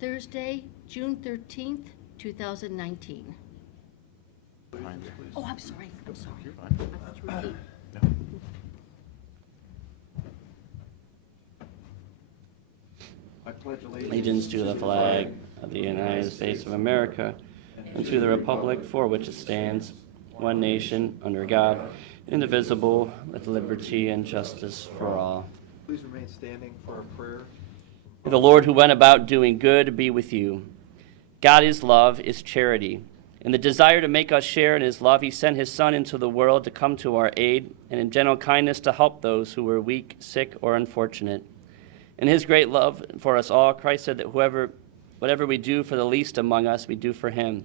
Thursday, June 13th, 2019. Oh, I'm sorry. I thought you were Pete. I pledge Allegiance to the flag of the United States of America and to the republic for which it stands, one nation, under God, indivisible, with liberty and justice for all. Please remain standing for our prayer. May the Lord who went about doing good be with you. God is love, is charity. In the desire to make us share in his love, he sent his Son into the world to come to our aid and in gentle kindness to help those who were weak, sick, or unfortunate. In his great love for us all, Christ said that whatever we do for the least among us, we do for him.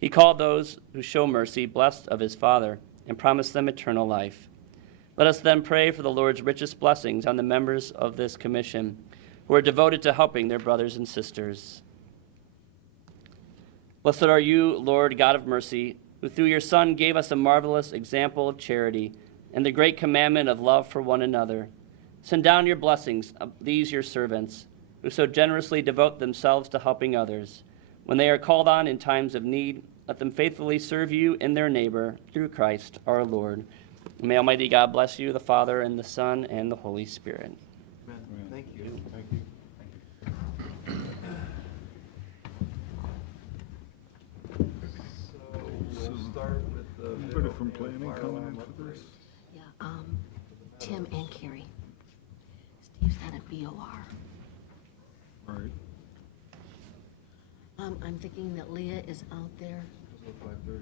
He called those who show mercy blessed of his Father and promised them eternal life. Let us then pray for the Lord's richest blessings on the members of this commission who are devoted to helping their brothers and sisters. Blessed are you, Lord God of mercy, who through your Son gave us a marvelous example of charity and the great commandment of love for one another. Send down your blessings of these your servants, who so generously devote themselves to helping others. When they are called on in times of need, let them faithfully serve you and their neighbor through Christ our Lord. And may Almighty God bless you, the Father, and the Son, and the Holy Spirit. Amen. Thank you. Thank you. So we'll start with the Anybody from planning coming in for this? Yeah, Tim and Carrie. Steve's not at BOR. All right. I'm thinking that Leah is out there. 5:35.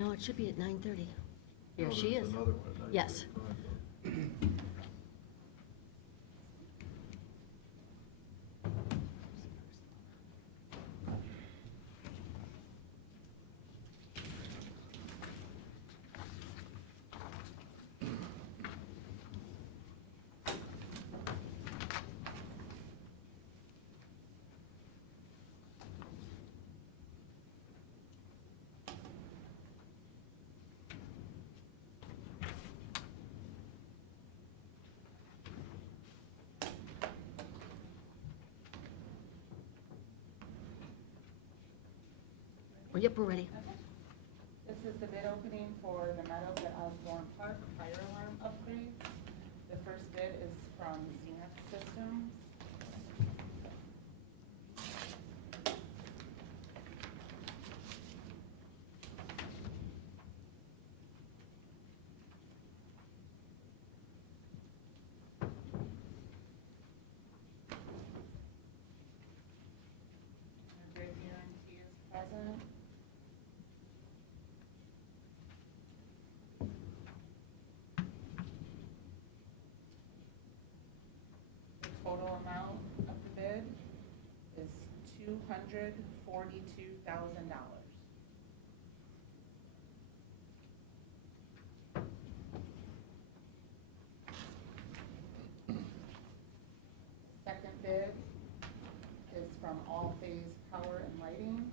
No, it should be at 9:30. Here No, she there's is. another one at Yes. 9:35. Oh, yep, we're ready. This is the bid opening for the Meadows at Osborne Park fire alarm upgrades. The first bid is from Zenith Systems. The bid guarantee is present. The total amount of the bid is $242,000. Second bid is from All Phase Power and Lighting.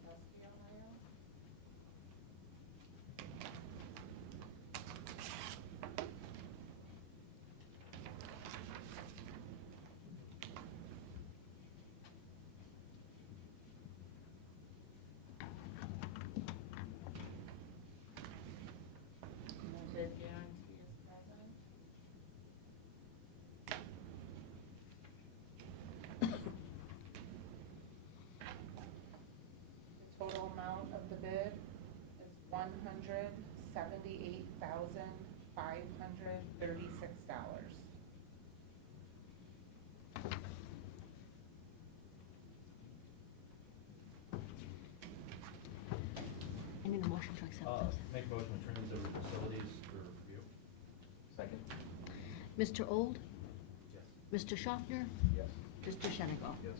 Celestial layout. And the bid guarantee is present. The total amount of the bid is $178,536. I need a motion to accept this. Make a motion to turn into facilities for review. Second? Mr. Old? Yes. Mr. Schaffner? Yes. Mr. Shenigal? Yes.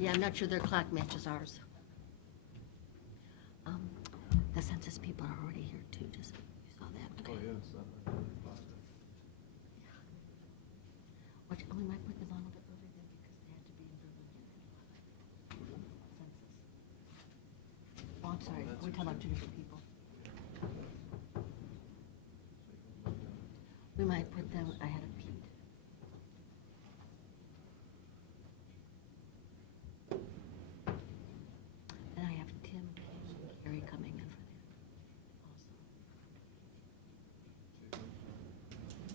Yeah, I'm not sure their clock matches ours. The census people are already here too, just, you saw that? Oh, Okay. yeah, it's not my closet. Watch, we might put them on a little bit earlier then because they had to be in Berlin at 11. Census. Oh, I'm sorry, That's we're talking about two okay. different people. We might put them ahead of Pete.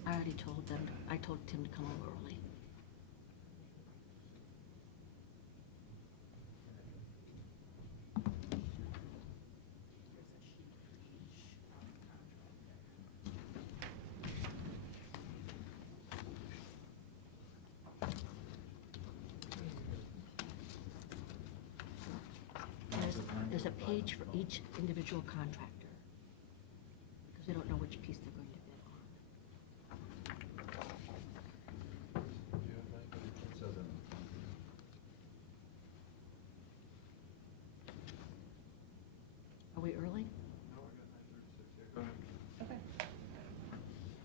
I already told them, I told Tim to come over early. There's a page for each individual contractor, because we don't know which piece they're going to bid on. Do you have anybody? It says it. Are we early? No, I got 9:36. Yeah, go ahead. Okay.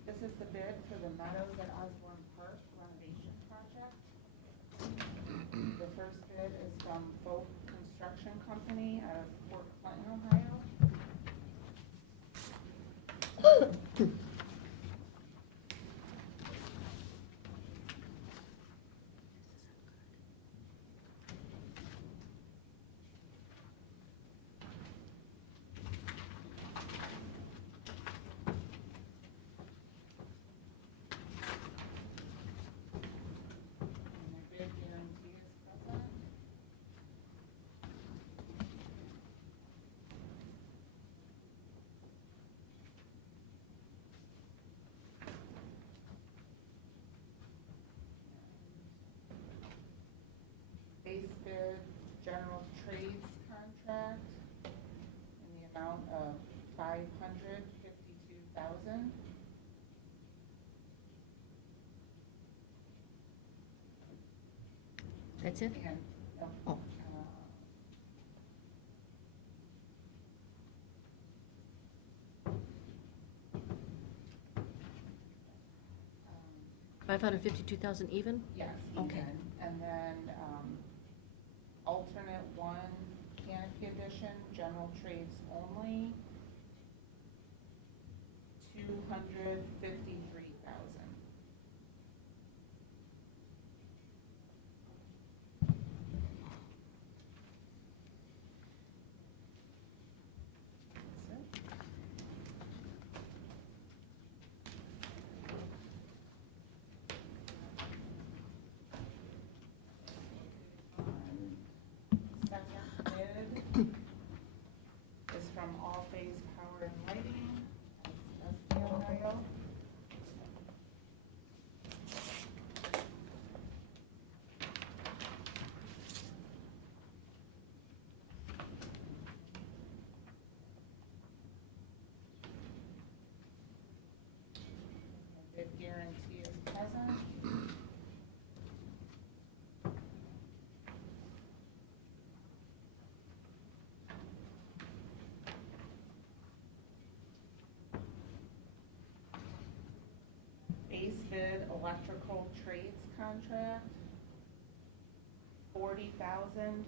This is the bid for the Meadows at Osborne Park renovation project. The first bid is from Folk Construction Company out of Fort Clinton, Ohio. And their bid guarantee is present. Base bid, general trades contract in the amount of $552,000. That's it? And, Oh. $552,000 even? Yes, Okay. even. And then, alternate one, canopy edition, general trades only, $253,000. That's it. Second bid is from All Phase Power and Lighting, that's Ohio. Bid guarantee is present. Base bid electrical trades contract, $40,579.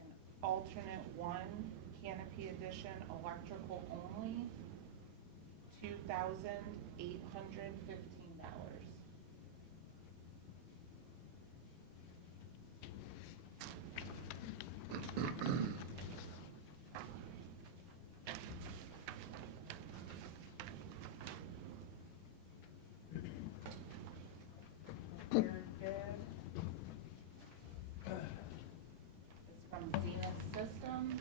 And alternate one, canopy edition electrical only, $2,815. Third bid is from Zenith Systems.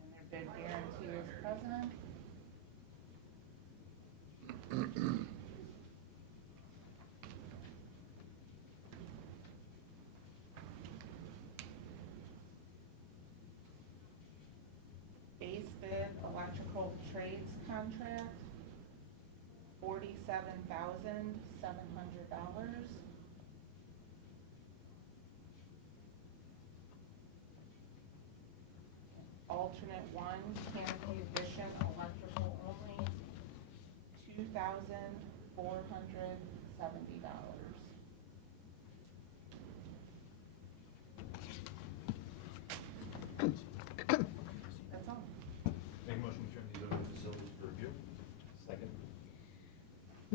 And their bid guarantee is present. Base bid electrical trades contract, $47,700. Alternate one, canopy edition electrical only, $2,470.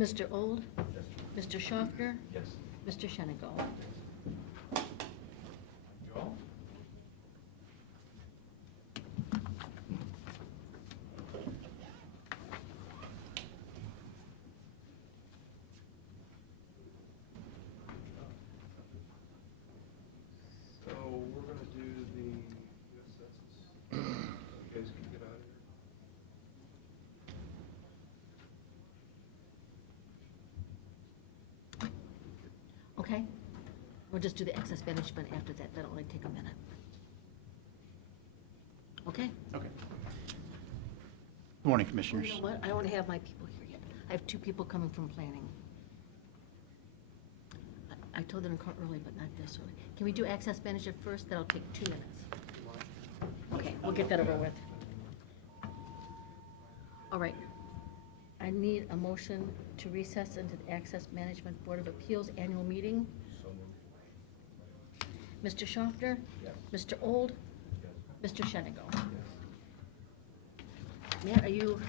Mr. Old, Yes. Mr. Schaffner, Yes. Mr. Shenigo. You all? So we're gonna do the US Census. You guys can get out of here. Okay? We'll just do the excess management after that. That'll only take a minute. Okay? Okay. Good morning, You Commissioners. know what? I don't have my people here yet. I have 2 people coming from planning. I told them to come early, but not this early. Can we do access management first? That'll take 2 minutes. Okay, we'll get that over with. All right. I need a motion to recess into the Access Management Board of Appeals annual meeting. So moved. Mr. Schaffner? Yes. Mr. Old? Yes. Mr. Shenigo? Yes. Matt, are you?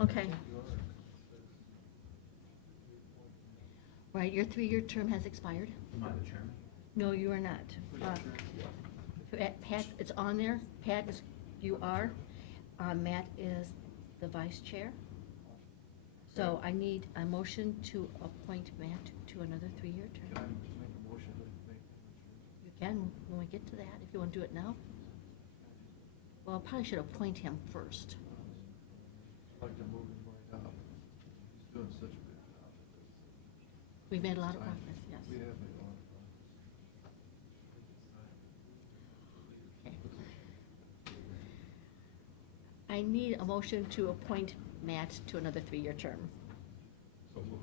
Okay. Right, your 3-year term has expired? Am I the chairman? No, you are not. Pat, it's on there. Pat is, you are. Matt is the vice chair. So I need a motion to appoint Matt to another 3-year Can I term. just make a motion to make him You can, when we get to that, if you want to do it now. Well, I probably should appoint him first. I'd like to move him right up. He's doing such a good job at this. We've made a lot of It's time. progress, yes. We have made a lot of progress. Okay. I need a motion to appoint Matt to another 3-year term. So moved.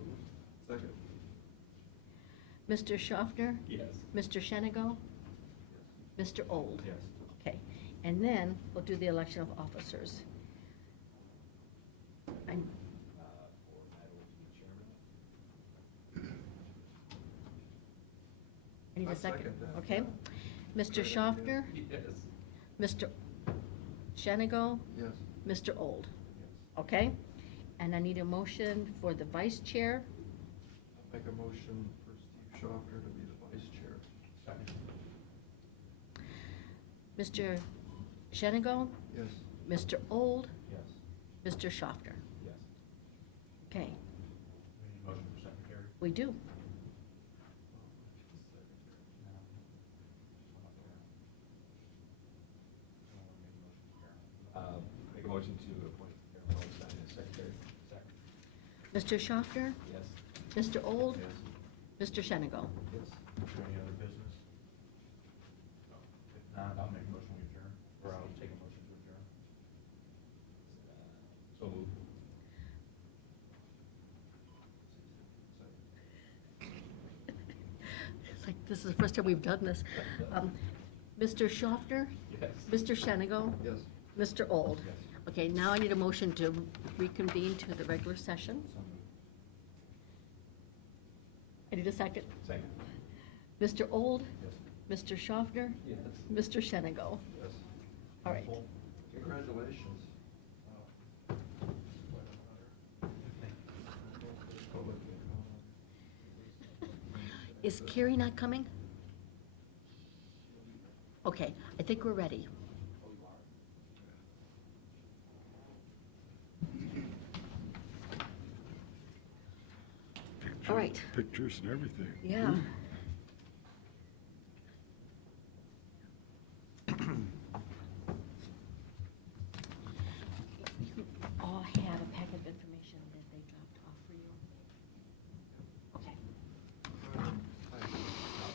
Second. Mr. Schaffner? Yes. Mr. Shenigo? Mr. Old? Yes. Okay, and then we'll do the election of officers. I- For Matt Old to be chairman. I need a I'll second, second that. okay? Mr. Great Schaffner? Yes. Mr. Shenigo? Yes. Mr. Old? Yes. Okay? And I need a motion for the vice chair. I'll make a motion for Steve Schaffner to be the vice chair. Second. Mr. Shenigo? Yes. Mr. Old? Yes. Mr. Schaffner? Yes. Okay, We need motion for secretary? we do. Make a motion to appoint Karen Lowenstein as secretary. Second. Mr. Schaffner? Yes. Mr. Old? Yes. Mr. Shenigo? Yes. Is there any other business? No. If not, I'll make a motion to adjourn, or I'll take a motion to adjourn. So moved. It's like, this is the first time we've done this. Mr. Schaffner? Yes. Mr. Shenigo? Yes. Mr. Old? Yes. Okay, now I need a motion to reconvene to the regular session. So moved. I need a second. Second. Mr. Old? Yes. Mr. Schaffner? Yes. Mr. Shenigo? Yes. All right. Congratulations. Is Carrie not coming? Okay, I think we're ready. All right. Pictures and everything. Yeah. You all have a packet of information that they dropped off for you. Okay.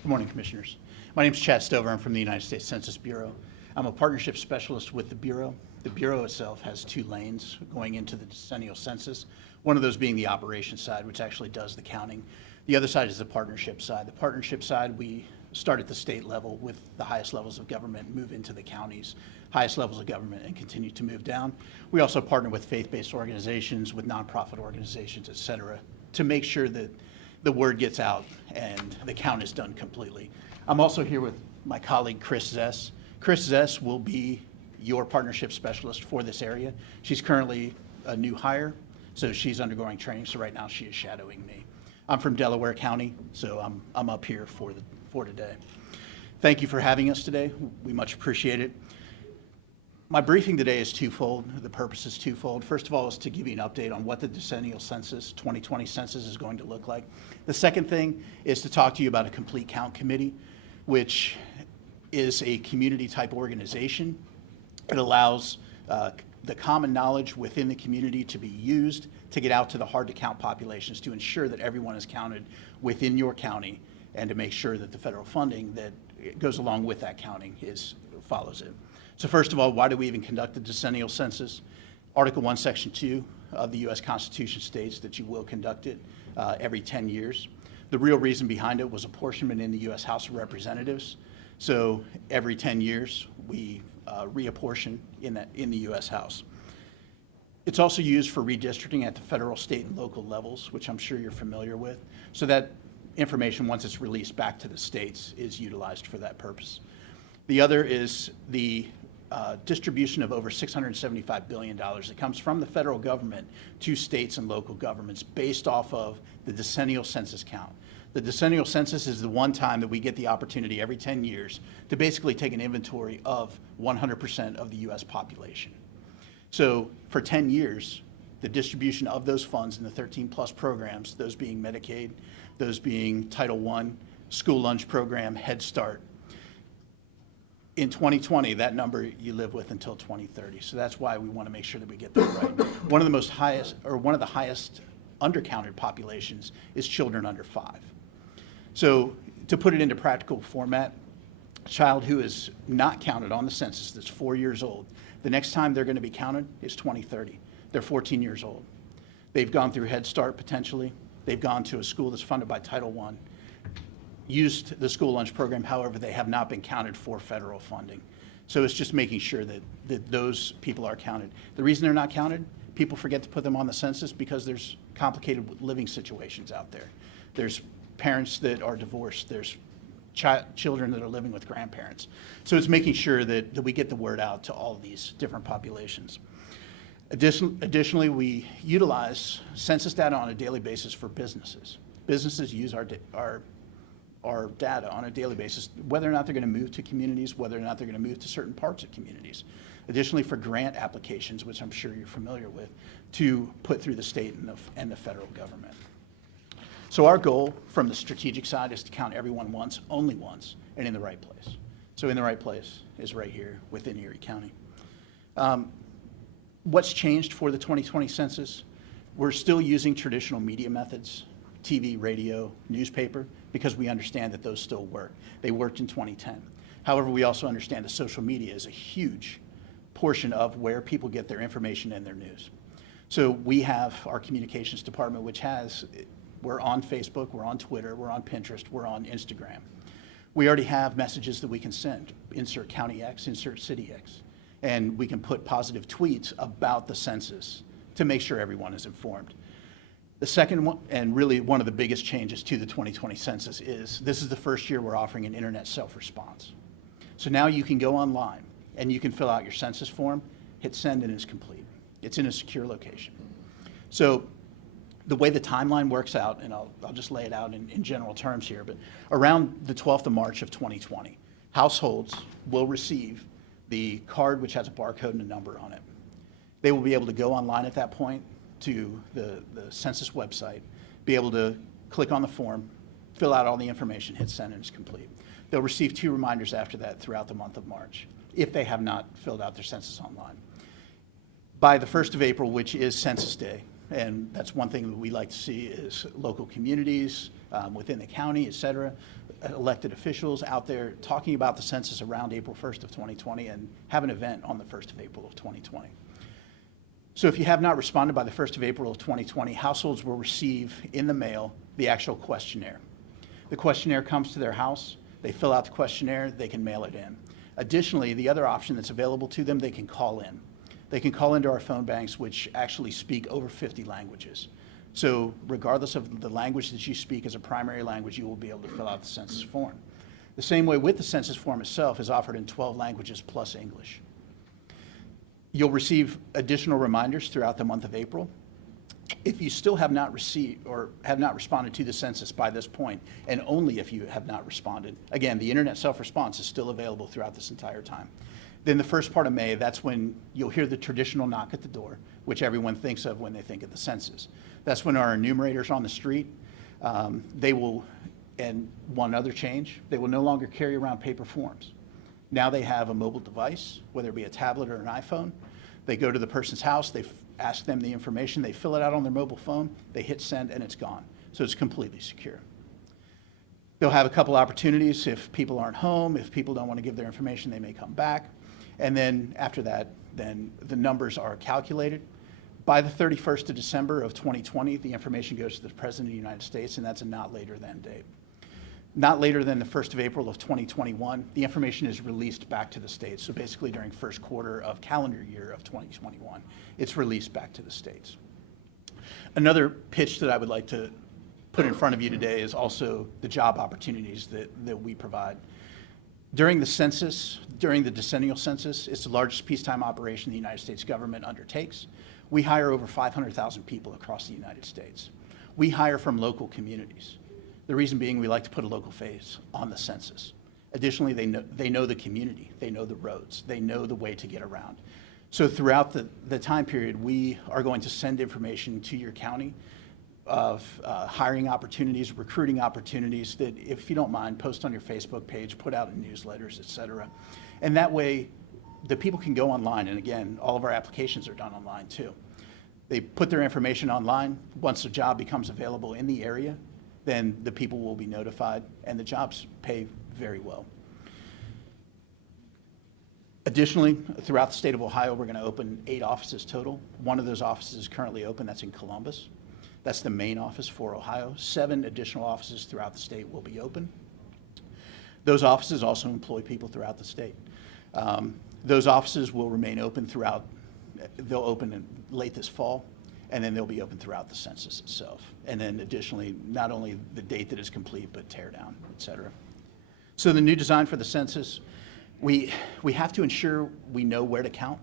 Good morning, Commissioners. My name is Chad Stover. I'm from the United States Census Bureau. I'm a partnership specialist with the Bureau. The Bureau itself has 2 lanes going into the decennial census, one of those being the operations side, which actually does the counting. The other side is the partnership side. The partnership side, we start at the state level with the highest levels of government, move into the counties, highest levels of government, and continue to move down. We also partner with faith-based organizations, with nonprofit organizations, et cetera, to make sure that the word gets out and the count is done completely. I'm also here with my colleague, Chris Zess. Chris Zess will be your partnership specialist for this area. She's currently a new hire. So she's undergoing training, so right now she is shadowing me. I'm from Delaware County, so I'm up here for today. Thank you for having us today. We much appreciate it. My briefing today is twofold. The purpose is twofold. First of all is to give you an update on what the decennial census, 2020 census, is going to look like. The second thing is to talk to you about a complete count committee, which is a community type organization. It allows the common knowledge within the community to be used to get out to the hard to count populations to ensure that everyone is counted within your county and to make sure that the federal funding that goes along with that counting follows it. So first of all, why do we even conduct the decennial census? Article 1, Section 2 of the U.S. Constitution states that you will conduct it every 10 years. The real reason behind it was apportionment in the U.S. House of Representatives. So every 10 years, we reapportion in the U.S. House. It's also used for redistricting at the federal, state, and local levels, which I'm sure you're familiar with. So that information, once it's released back to the states, is utilized for that purpose. The other is the distribution of over $675 billion that comes from the federal government to states and local governments based off of the decennial census count. The decennial census is the one time that we get the opportunity every 10 years to basically take an inventory of 100% of the U.S. population. So for 10 years, the distribution of those funds in the 13 plus programs, those being Medicaid, those being Title I, school lunch program, Head Start. In 2020, that number you live with until 2030. So that's why we want to make sure that we get that right. One of the highest undercounted populations is children under 5. So to put it into practical format, a child who is not counted on the census that's 4 years old, the next time they're going to be counted is 2030. They're 14 years old. They've gone through Head Start potentially. They've gone to a school that's funded by Title I, used the school lunch program, however, they have not been counted for federal funding. So it's just making sure that those people are counted. The reason they're not counted, people forget to put them on the census because there's complicated living situations out there. There's parents that are divorced. There's children that are living with grandparents. So it's making sure that we get the word out to all of these different populations. Additionally, we utilize census data on a daily basis for businesses. Businesses use our data on a daily basis, whether or not they're going to move to communities, whether or not they're going to move to certain parts of communities. Additionally, for grant applications, which I'm sure you're familiar with, to put through the state and the federal government. So our goal from the strategic side is to count everyone once, only once, and in the right place. So in the right place is right here within Erie County. What's changed for the 2020 census? We're still using traditional media methods, TV, radio, newspaper, because we understand that those still work. They worked in 2010. However, we also understand that social media is a huge portion of where people get their information and their news. So we have our communications department, we're on Facebook, we're on Twitter, we're on Pinterest, we're on Instagram. We already have messages that we can send. Insert County X, insert City X. And we can put positive tweets about the census to make sure everyone is informed. The second one, and really one of the biggest changes to the 2020 census, is this is the first year we're offering an internet self-response. So now you can go online and you can fill out your census form, hit send, and it's complete. It's in a secure location. So the way the timeline works out, and I'll just lay it out in general terms here, but around the 12th of March of 2020, households will receive the card which has a barcode and a number on it. They will be able to go online at that point to the census website, be able to click on the form, fill out all the information, hit send, and it's complete. They'll receive 2 reminders after that throughout the month of March, if they have not filled out their census online. By the 1st of April, which is Census Day, and that's one thing that we like to see is local communities within the county, et cetera, elected officials out there talking about the census around April 1st of 2020 and have an event on the 1st of April of 2020. So if you have not responded by the 1st of April of 2020, households will receive in the mail the actual questionnaire. The questionnaire comes to their house, they fill out the questionnaire, they can mail it in. Additionally, the other option that's available to them, they can call in. They can call into our phone banks, which actually speak over 50 languages. So regardless of the language that you speak as a primary language, you will be able to fill out the census form. The same way with the census form itself is offered in 12 languages plus English. You'll receive additional reminders throughout the month of April. If you still have not received or have not responded to the census by this point, and only if you have not responded, again, the internet self-response is still available throughout this entire time. Then the first part of May, that's when you'll hear the traditional knock at the door, which everyone thinks of when they think of the census. That's when our enumerators on the street, they will, and one other change, they will no longer carry around paper forms. Now they have a mobile device, whether it be a tablet or an iPhone. They go to the person's house, they ask them the information, they fill it out on their mobile phone, they hit send, and it's gone. So it's completely secure. They'll have a couple opportunities if people aren't home, if people don't want to give their information, they may come back. And then after that, then the numbers are calculated. By the 31st of December of 2020, the information goes to the President of the United States, and that's a not later than date. Not later than the 1st of April of 2021, the information is released back to the states. So basically during first quarter of calendar year of 2021, it's released back to the states. Another pitch that I would like to put in front of you today is also the job opportunities that we provide. During the census, during the decennial census, it's the largest peacetime operation the United States government undertakes. We hire over 500,000 people across the United States. We hire from local communities. The reason being, we like to put a local face on the census. Additionally, they know the community, they know the roads, they know the way to get around. So throughout the time period, we are going to send information to your county of hiring opportunities, recruiting opportunities that, if you don't mind, post on your Facebook page, put out in newsletters, et cetera. And that way, the people can go online, and again, all of our applications are done online too. They put their information online. Once a job becomes available in the area, then the people will be notified, and the jobs pay very well. Additionally, throughout the state of Ohio, we're going to open 8 offices total. One of those offices is currently open, that's in Columbus. That's the main office for Ohio. 7 additional offices throughout the state will be open. Those offices also employ people throughout the state. Those offices will remain open throughout, they'll open late this fall, and then they'll be open throughout the census itself. And then additionally, not only the date that is complete, but tear down, et cetera. So the new design for the census, we have to ensure we know where to count,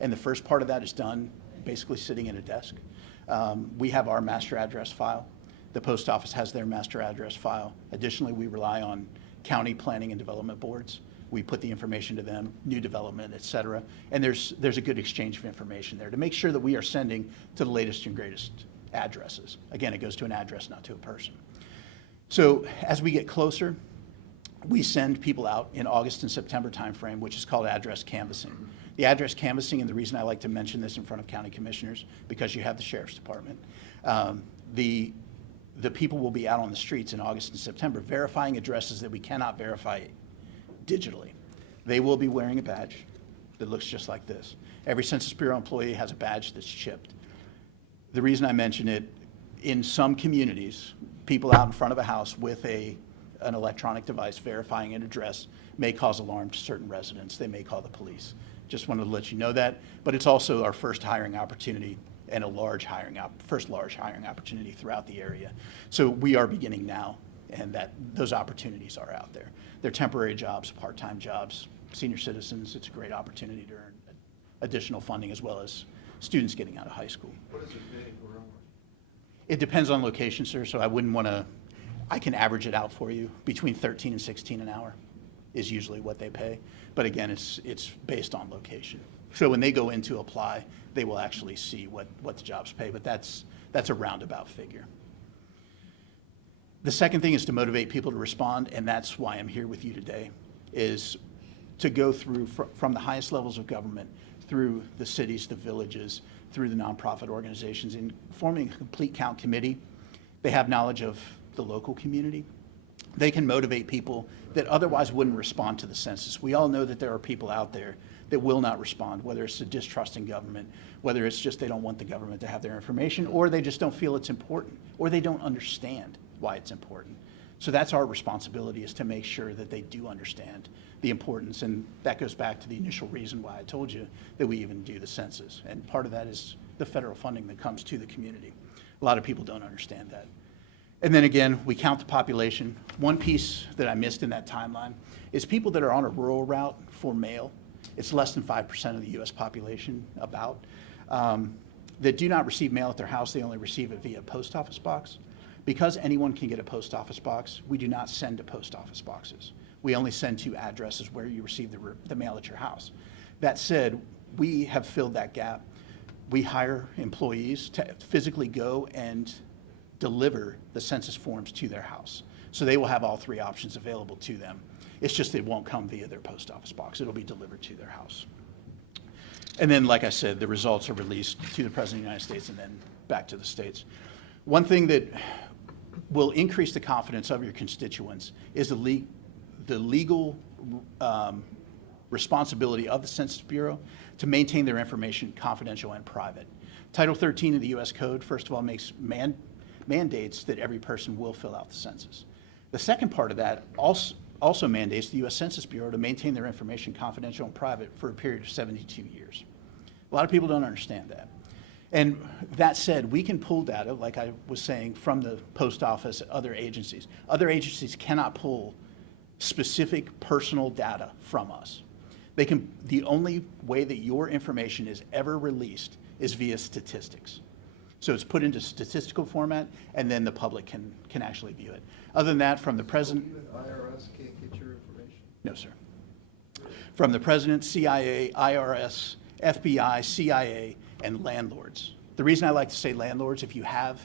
and the first part of that is done basically sitting at a desk. We have our master address file. The post office has their master address file. Additionally, we rely on county planning and development boards. We put the information to them, new development, et cetera. And there's a good exchange of information there to make sure that we are sending to the latest and greatest addresses. Again, it goes to an address, not to a person. So as we get closer, we send people out in August and September timeframe, which is called address canvassing. The address canvassing, and the reason I like to mention this in front of county commissioners, because you have the sheriff's department, the people will be out on the streets in August and September verifying addresses that we cannot verify digitally. They will be wearing a badge that looks just like this. Every Census Bureau employee has a badge that's chipped. The reason I mention it, in some communities, people out in front of a house with an electronic device verifying an address may cause alarm to certain residents. They may call the police. Just wanted to let you know that. But it's also our first hiring opportunity and first large hiring opportunity throughout the area. So we are beginning now, and those opportunities are out there. They're temporary jobs, part-time jobs, senior citizens. It's a great opportunity to earn additional funding, as well as students getting out of high school. What does it pay per hour? It depends on location, sir, so I can average it out for you. Between 13 and 16 an hour is usually what they pay. But again, it's based on location. So when they go in to apply, they will actually see what the jobs pay, but that's a roundabout figure. The second thing is to motivate people to respond, and that's why I'm here with you today, is to go through from the highest levels of government, through the cities, the villages, through the nonprofit organizations, in forming a complete count committee. They have knowledge of the local community. They can motivate people that otherwise wouldn't respond to the census. We all know that there are people out there that will not respond, whether it's a distrust in government, whether it's just they don't want the government to have their information, or they just don't feel it's important, or they don't understand why it's important. So that's our responsibility, is to make sure that they do understand the importance. And that goes back to the initial reason why I told you that we even do the census. And part of that is the federal funding that comes to the community. A lot of people don't understand that. And then again, we count the population. One piece that I missed in that timeline is people that are on a rural route for mail. It's less than 5% of the US population, about. that do not receive mail at their house. They only receive it via post office box. Because anyone can get a post office box, we do not send to post office boxes. We only send to addresses where you receive the mail at your house. That said, we have filled that gap. We hire employees to physically go and deliver the census forms to their house. So they will have all three options available to them. It's just it won't come via their post office box. It'll be delivered to their house. And then, like I said, the results are released to the President of the United States and then back to the states. One thing that will increase the confidence of your constituents is the legal responsibility of the Census Bureau to maintain their information confidential and private. Title 13 of the U.S. Code, first of all, makes mandates that every person will fill out the census. The second part of that also mandates the U.S. Census Bureau to maintain their information confidential and private for a period of 72 years. A lot of people don't understand that. And that said, we can pull data, like I was saying, from the post office, other agencies. Other agencies cannot pull specific personal data from us. The only way that your information is ever released is via statistics. So it's put into statistical format, and then the public can actually view it. Other than that, from the president. Even IRS can't get your information? No, sir. From the president, CIA, IRS, FBI, CIA, and landlords. The reason I like to say landlords, if you have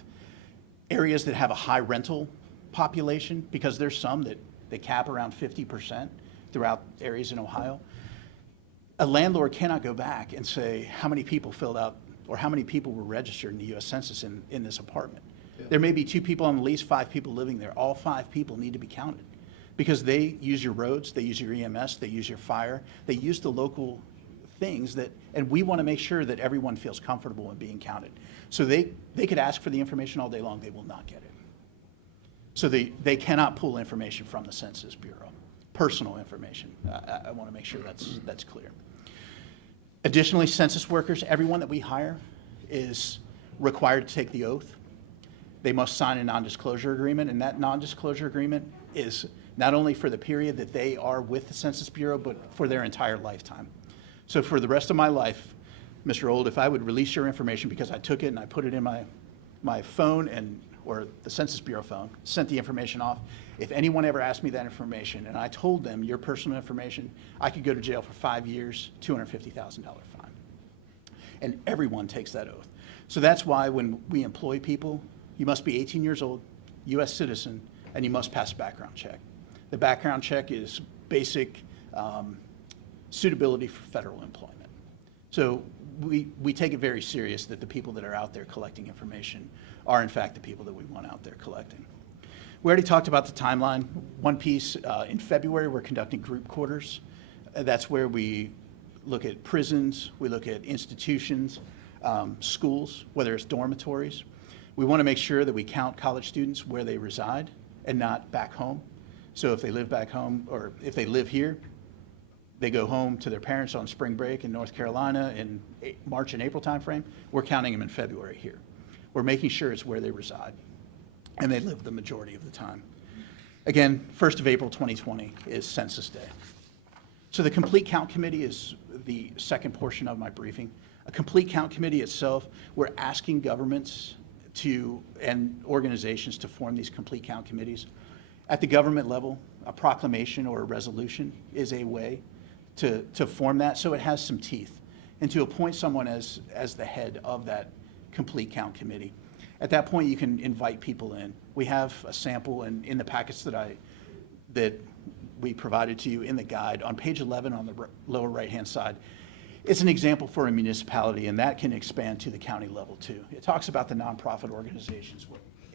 areas that have a high rental population, because there's some that they cap around 50% throughout areas in Ohio, a landlord cannot go back and say how many people filled out or how many people were registered in the U.S. Census in this apartment. Yeah. There may be 2 people on the lease, 5 people living there. All 5 people need to be counted because they use your roads, they use your EMS, they use your fire, they use the local things and we want to make sure that everyone feels comfortable in being counted. So they could ask for the information all day long, they will not get it. So they cannot pull information from the Census Bureau, personal information. I want to make sure that's clear. Additionally, census workers, everyone that we hire is required to take the oath. They must sign a non-disclosure agreement, and that non-disclosure agreement is not only for the period that they are with the Census Bureau, but for their entire lifetime. So for the rest of my life, Mr. Old, if I would release your information because I took it and I put it in my phone or the Census Bureau phone, sent the information off, if anyone ever asked me that information and I told them your personal information, I could go to jail for 5 years, $250,000 fine. And everyone takes that oath. So that's why when we employ people, you must be 18 years old, U.S. citizen, and you must pass a background check. The background check is basic suitability for federal employment. So we take it very serious that the people that are out there collecting information are in fact the people that we want out there collecting. We already talked about the timeline. One piece, in February, we're conducting group quarters. That's where we look at prisons, we look at institutions, schools, whether it's dormitories. We want to make sure that we count college students where they reside and not back home. So if they live back home, or if they live here, they go home to their parents on spring break in North Carolina in March and April timeframe, we're counting them in February here. We're making sure it's where they reside, and they live the majority of the time. Again, 1st of April 2020 is Census Day. So the Complete Count Committee is the second portion of my briefing. A Complete Count Committee itself, we're asking governments and organizations to form these Complete Count Committees. At the government level, a proclamation or a resolution is a way to form that so it has some teeth, and to appoint someone as the head of that Complete Count Committee. At that point, you can invite people in. We have a sample in the packets that we provided to you in the guide. On page 11 on the lower right-hand side, it's an example for a municipality, and that can expand to the county level too. It talks about the nonprofit organizations.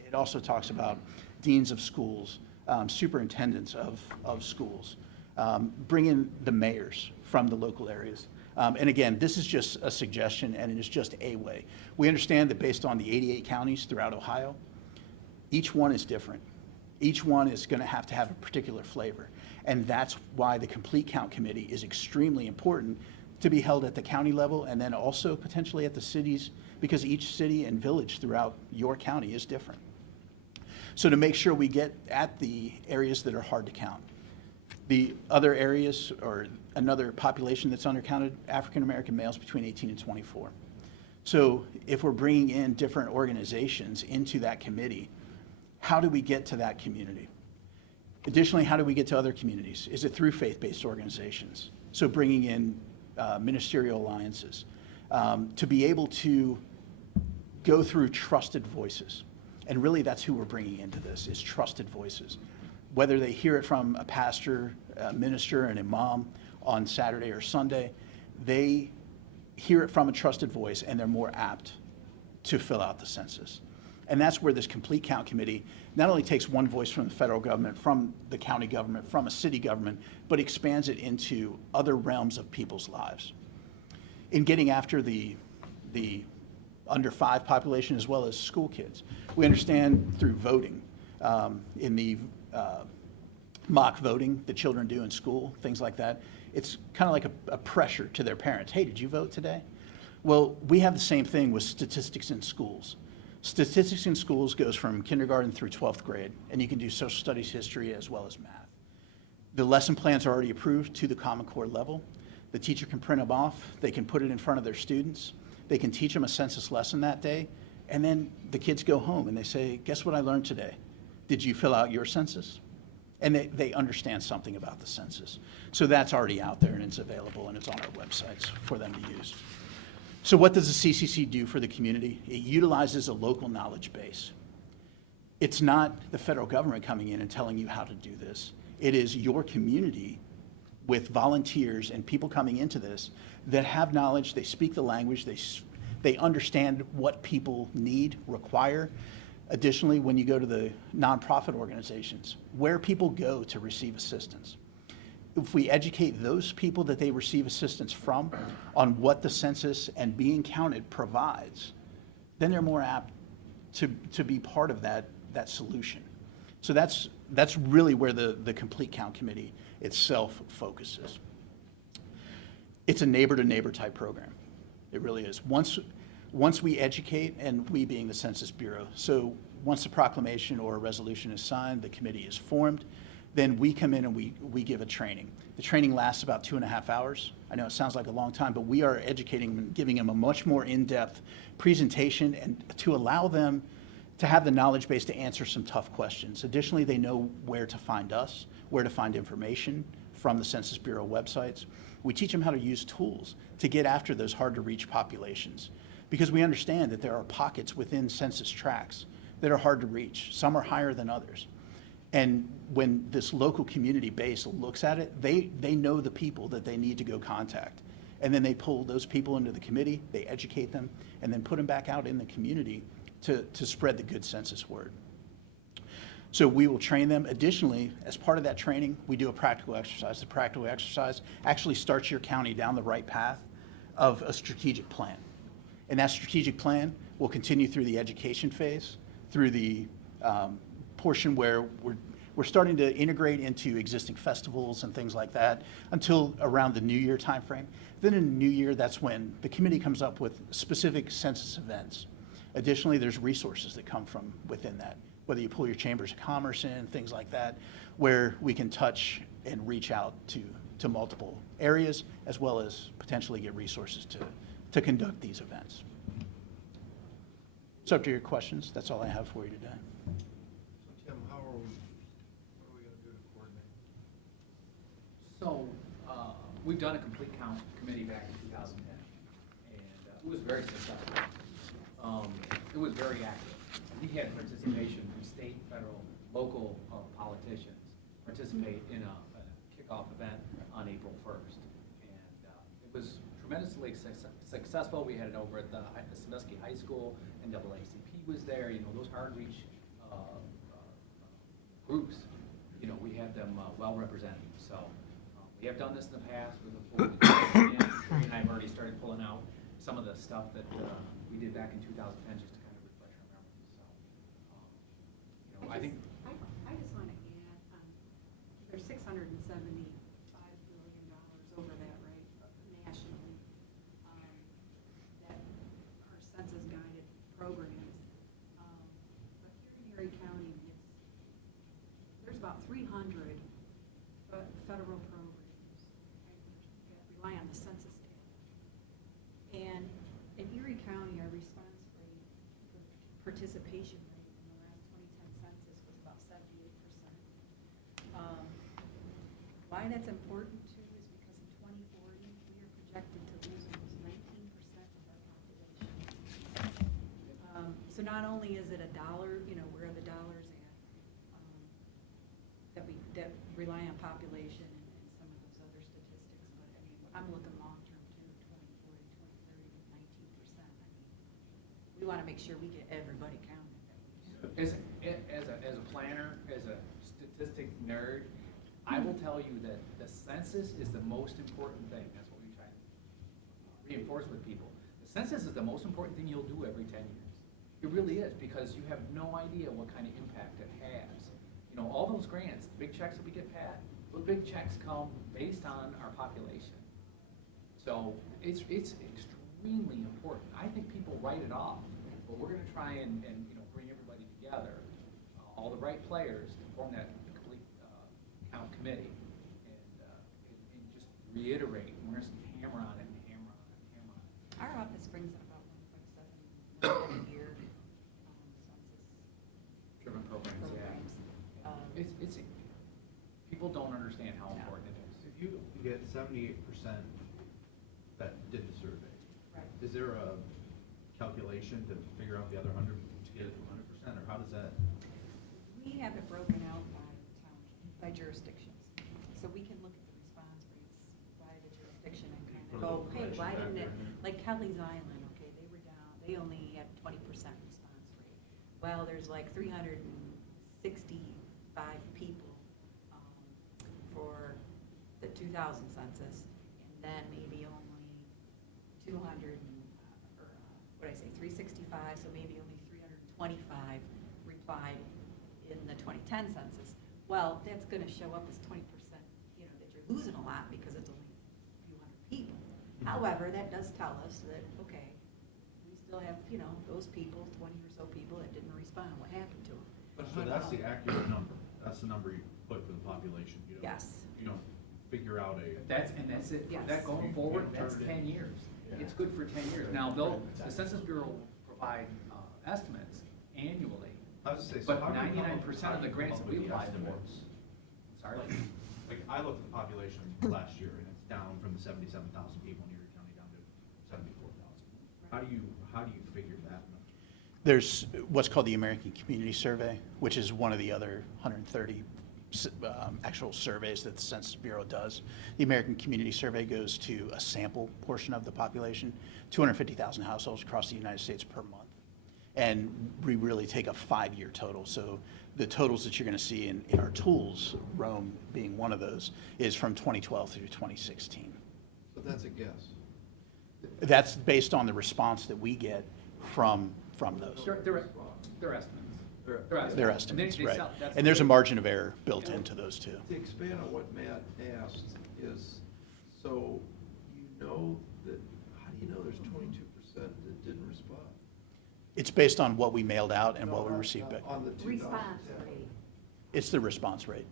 It also talks about deans of schools, superintendents of schools, bring in the mayors from the local areas. And again, this is just a suggestion, and it is just a way. We understand that based on the 88 counties throughout Ohio, each one is different. Each one is going to have a particular flavor. And that's why the Complete Count Committee is extremely important to be held at the county level and then also potentially at the cities, because each city and village throughout your county is different. So to make sure we get at the areas that are hard to count. The other areas, or another population that's undercounted, African American males between 18 and 24. So if we're bringing in different organizations into that committee, how do we get to that community? Additionally, how do we get to other communities? Is it through faith-based organizations? So bringing in ministerial alliances to be able to go through trusted voices. And really that's who we're bringing into this, is trusted voices. Whether they hear it from a pastor, a minister, an imam on Saturday or Sunday, they hear it from a trusted voice and they're more apt to fill out the census. And that's where this complete count committee not only takes one voice from the federal government, from the county government, from a city government, but expands it into other realms of people's lives. In getting after the under 5 population as well as school kids, we understand through voting, in the mock voting that children do in school, things like that, it's kind of like a pressure to their parents. Hey, did you vote today? Well, we have the same thing with statistics in schools. Statistics in schools goes from kindergarten through 12th grade, and you can do social studies, history, as well as math. The lesson plans are already approved to the Common Core level. The teacher can print them off. They can put it in front of their students. They can teach them a census lesson that day, and then the kids go home and they say, guess what I learned today? Did you fill out your census? And they understand something about the census. So that's already out there and it's available and it's on our websites for them to use. So what does the CCC do for the community? It utilizes a local knowledge base. It's not the federal government coming in and telling you how to do this. It is your community with volunteers and people coming into this that have knowledge, they speak the language, they understand what people need, require. Additionally, when you go to the nonprofit organizations, where people go to receive assistance, if we educate those people that they receive assistance from on what the census and being counted provides, then they're more apt to be part of that solution. So that's really where the Complete Count Committee itself focuses. It's a neighbor-to-neighbor type program. It really is. Once we educate, and we being the Census Bureau, so once a proclamation or a resolution is signed, the committee is formed, then we come in and we give a training. The training lasts about 2.5 hours. I know it sounds like a long time, but we are educating them and giving them a much more in-depth presentation and to allow them to have the knowledge base to answer some tough questions. Additionally, they know where to find us, where to find information from the Census Bureau websites. We teach them how to use tools to get after those hard-to-reach populations, because we understand that there are pockets within census tracts that are hard to reach. Some are higher than others. And when this local community base looks at it, they know the people that they need to go contact. And then they pull those people into the committee, they educate them, and then put them back out in the community to spread the good census word. So we will train them. Additionally, as part of that training, we do a practical exercise. The practical exercise actually starts your county down the right path of a strategic plan. And that strategic plan will continue through the education phase, through the portion where we're starting to integrate into existing festivals and things like that until around the New Year timeframe. Then in the New Year, that's when the committee comes up with specific census events. Additionally, there's resources that come from within that, whether you pull your chambers of commerce in, things like that, where we can touch and reach out to multiple areas, as well as potentially get resources to conduct these events. So up to your questions, that's all I have for you today. So Tim, what are we gonna do to coordinate? So, we've done a complete count committee back in 2010, and it was very successful. It was very active. We had participation from state, federal, local politicians participate in a kickoff event on April 1st. And it was tremendously successful. We had it over at the Sandusky High School, NAACP was there, those hard-reach groups, we had them well represented. So we have done this in the past. We look forward to doing it again. Terry and I have already started pulling out some of the stuff that we did back in 2010 just to kind of refresh our memories. So, I think. I just want to add, there's $675 billion over that, right, nationally, that are census-guided programs. But here in Erie County, there's about 300 federal programs that rely on the census data. And in Erie County, participation rate in the last 2010 census was about 78%. Why that's important too is because in 2040, we are projected to lose almost 19% of our population. So not only is it a dollar, where are the dollars at, that rely on population and some of those other statistics, but I mean, I'm looking long-term too, 2040, 2030, 19%. I mean, we want to make sure we get everybody counted. As a planner, as a statistic nerd, I will tell you that the census is the most important thing. That's what we try to reinforce with people. The census is the most important thing you'll do every 10 years. It really is, because you have no idea what kind of impact it has. All those grants, the big checks that we get, Pat, those big checks come based on our population. So it's extremely important. I think people write it off, but we're going to try and bring everybody together, all the right players to form that complete count committee, and just reiterate. We're going to hammer on it and hammer on it and hammer on it. Our office brings in about 1.7 million a year census Driven programs, programs. It's people don't understand how important it is. If you get 78% that did the survey, Right. is there a calculation to figure out the other 100 to get it to 100%, or how does that? We have it broken out by jurisdictions. So we can look at the response rates by the jurisdiction and kind of go, hey, why didn't it, like Kelly's Island, okay, they were down, they only had 20% response rate. Well, there's like 365 people for the 2000 census, and then maybe only 200, or what did I say, 365, so maybe only 325 replied in the 2010 census. Well, that's going to show up as 20%, that you're losing a lot because it's only a few hundred people. However, that does tell us that, okay, we still have, those people, 20 or so people that didn't respond. What happened to them? So that's the accurate number. That's the number you put for the population. Yes. You don't figure out a. That's it. Yes. That going forward, that's 10 years. It's good for 10 years. Now, the Census Bureau will provide estimates annually, I was gonna say, so but how do you come up 99% with- of the grants that how do we you come up applied with the for. estimates? Sorry. Like I looked at the population last year, and it's down from the 77,000 people in Erie County down to 74,000. How do you figure that number? There's what's called the American Community Survey, which is one of the other 130 actual surveys that the Census Bureau does. The American Community Survey goes to a sample portion of the population, 250,000 households across the United States per month. And we really take a 5-year total. So the totals that you're going to see in our tools, Rome being one of those, is from 2012 through 2016. So that's a guess. That's based on the response that we get from those. They're estimates. Their estimates, They right. sell- that's And there's a the- margin of error built into those too. To expand on what Matt asked is, so how do you know there's 22% that didn't respond? It's based on what we mailed out and what we No, received back. On the 2010. Response rate. It's the response rate.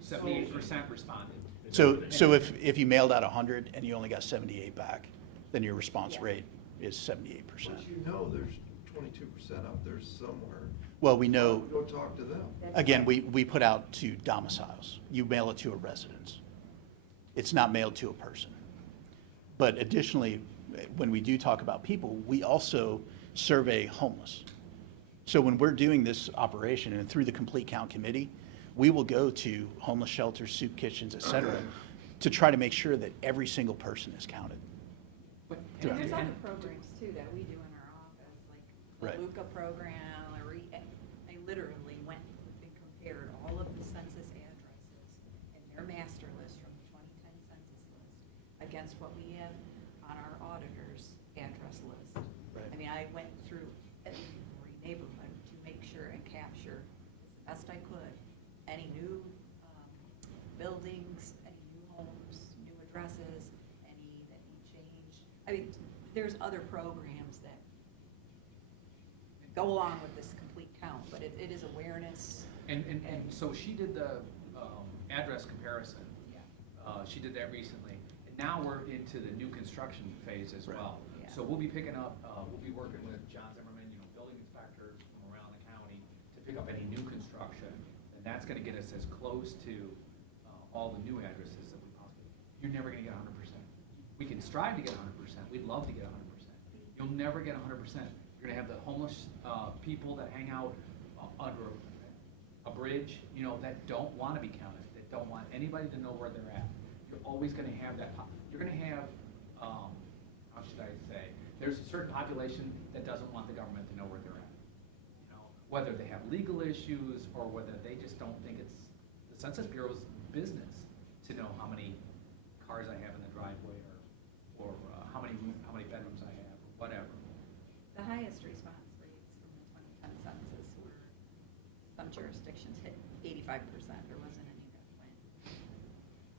78% responded. So if you mailed out 100 and you only got 78 back, then your response Yeah. rate is 78%. But there's 22% out there somewhere. Well, we know, Go talk to them. again, we put out to domiciles. You mail it to a residence. It's not mailed to a person. But additionally, when we do talk about people, we also survey homeless. So when we're doing this operation and through the Complete Count Committee, we will go to homeless shelters, soup kitchens, et cetera, to try to make sure that every single person is counted. But- And there's other and- programs too that we do in our office, like the Right. Luca program, I literally went and compared all of the census addresses and their master list from the 2010 census list against what we have on our auditor's address list. Right. I mean, I went through every neighborhood to make sure and capture as best I could any new buildings, any new homes, new addresses, any that need change. I mean, there's other programs that go along with this complete count, but it is awareness. And so she did the address comparison. Yeah. She did that recently. And now we're into the new construction phase as well. Yeah. So we'll be picking up, we'll be working with John Zimmerman, building inspectors from around the county to pick up any new construction. And that's gonna get us as close to all the new addresses that we possibly, you're never gonna get 100%. We can strive to get 100%, we'd love to get 100%. You'll never get 100%. You're gonna have the homeless people that hang out under a bridge, that don't wanna be counted, that don't want anybody to know where they're at. You're always gonna have that, you're gonna have, how should I say, there's a certain population that doesn't want the government to know where they're at. Whether they have legal issues or whether they just don't think it's the Census Bureau's business to know how many cars I have in the driveway or how many bedrooms I have, or whatever. The highest response rates from the 2010 census were, some jurisdictions hit 85%. There wasn't any that went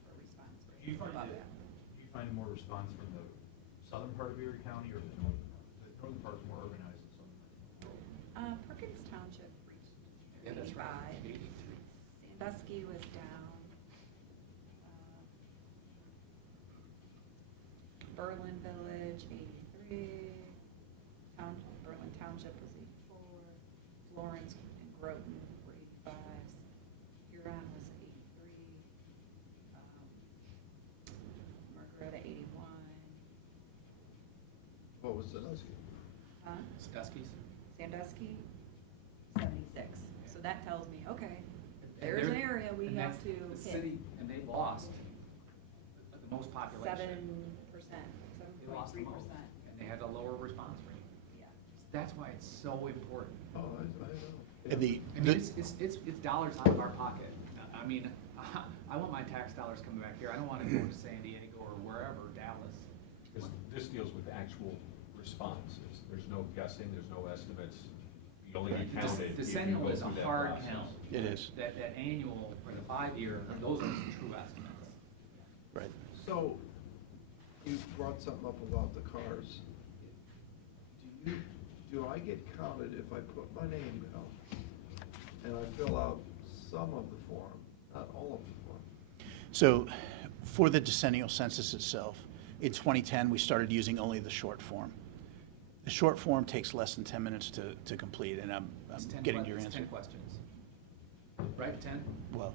for response Do you rate find above it, that. do you find more response from the southern part of Erie County or the northern part? The northern part is more urbanized than southern part. Perkins Township reached Yeah, that's right. 85. 83. Sandusky was down. Berlin Village, 83. Berlin Township was 84. Lawrence and Groton were 85. Huron was 83. Margaretta, 81. What was Sandusky? Sandusky's? Sandusky, 76. So that tells me, okay, And there's an they're- area we and have that's to the hit. city, and they lost the most population. 7%, They lost the 7.3%. most, and they had a lower response rate. Yeah. That's why it's so important. Oh, I know. And the, I mean, it's dollars out of our pocket. I mean, I want my tax dollars coming back here. I don't want to go to San Diego or wherever, Dallas. This deals with actual responses. There's no guessing, there's no estimates. You only get counted. if you Decennial go is a through that hard process. count. It is. That annual for the 5-year, those are the true estimates. right. So, you brought something up about the cars. Do I get counted if I put my name down and I fill out some of the form, not all of the form? So for the decennial census itself, in 2010, we started using only the short form. The short form takes less than 10 minutes to complete, and I'm It's 10 getting to your it's answer. 10 questions. Right, 10? Well,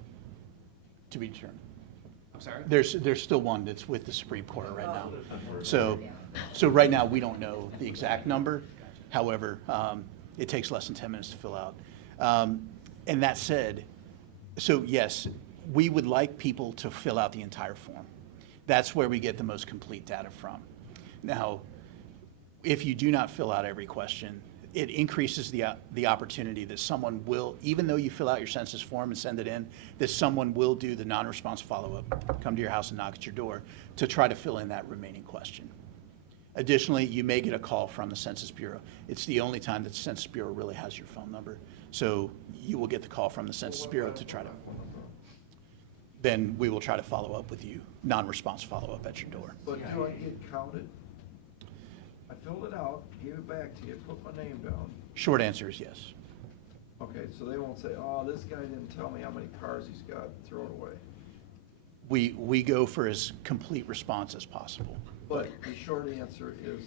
to be determined. I'm sorry? There's still one that's with the Supreme Court right now. So right now, we don't know the exact number. However, it takes less than 10 minutes to fill out. And that said, so yes, we would like people to fill out the entire form. That's where we get the most complete data from. Now, if you do not fill out every question, it increases the opportunity that someone will, even though you fill out your census form and send it in, that someone will do the non-response follow-up, come to your house and knock at your door to try to fill in that remaining question. Additionally, you may get a call from the Census Bureau. It's the only time that the Census Bureau really has your phone number. So you will get the call from the Census Bureau to try to, then we will try to follow up with you, non-response follow-up at your door. But do I get counted? I filled it out, gave it back to you, put my name down. Short answer is yes. Okay, so they won't say, oh, this guy didn't tell me how many cars he's got, throw it away. We go for as complete response as possible. But the short answer is,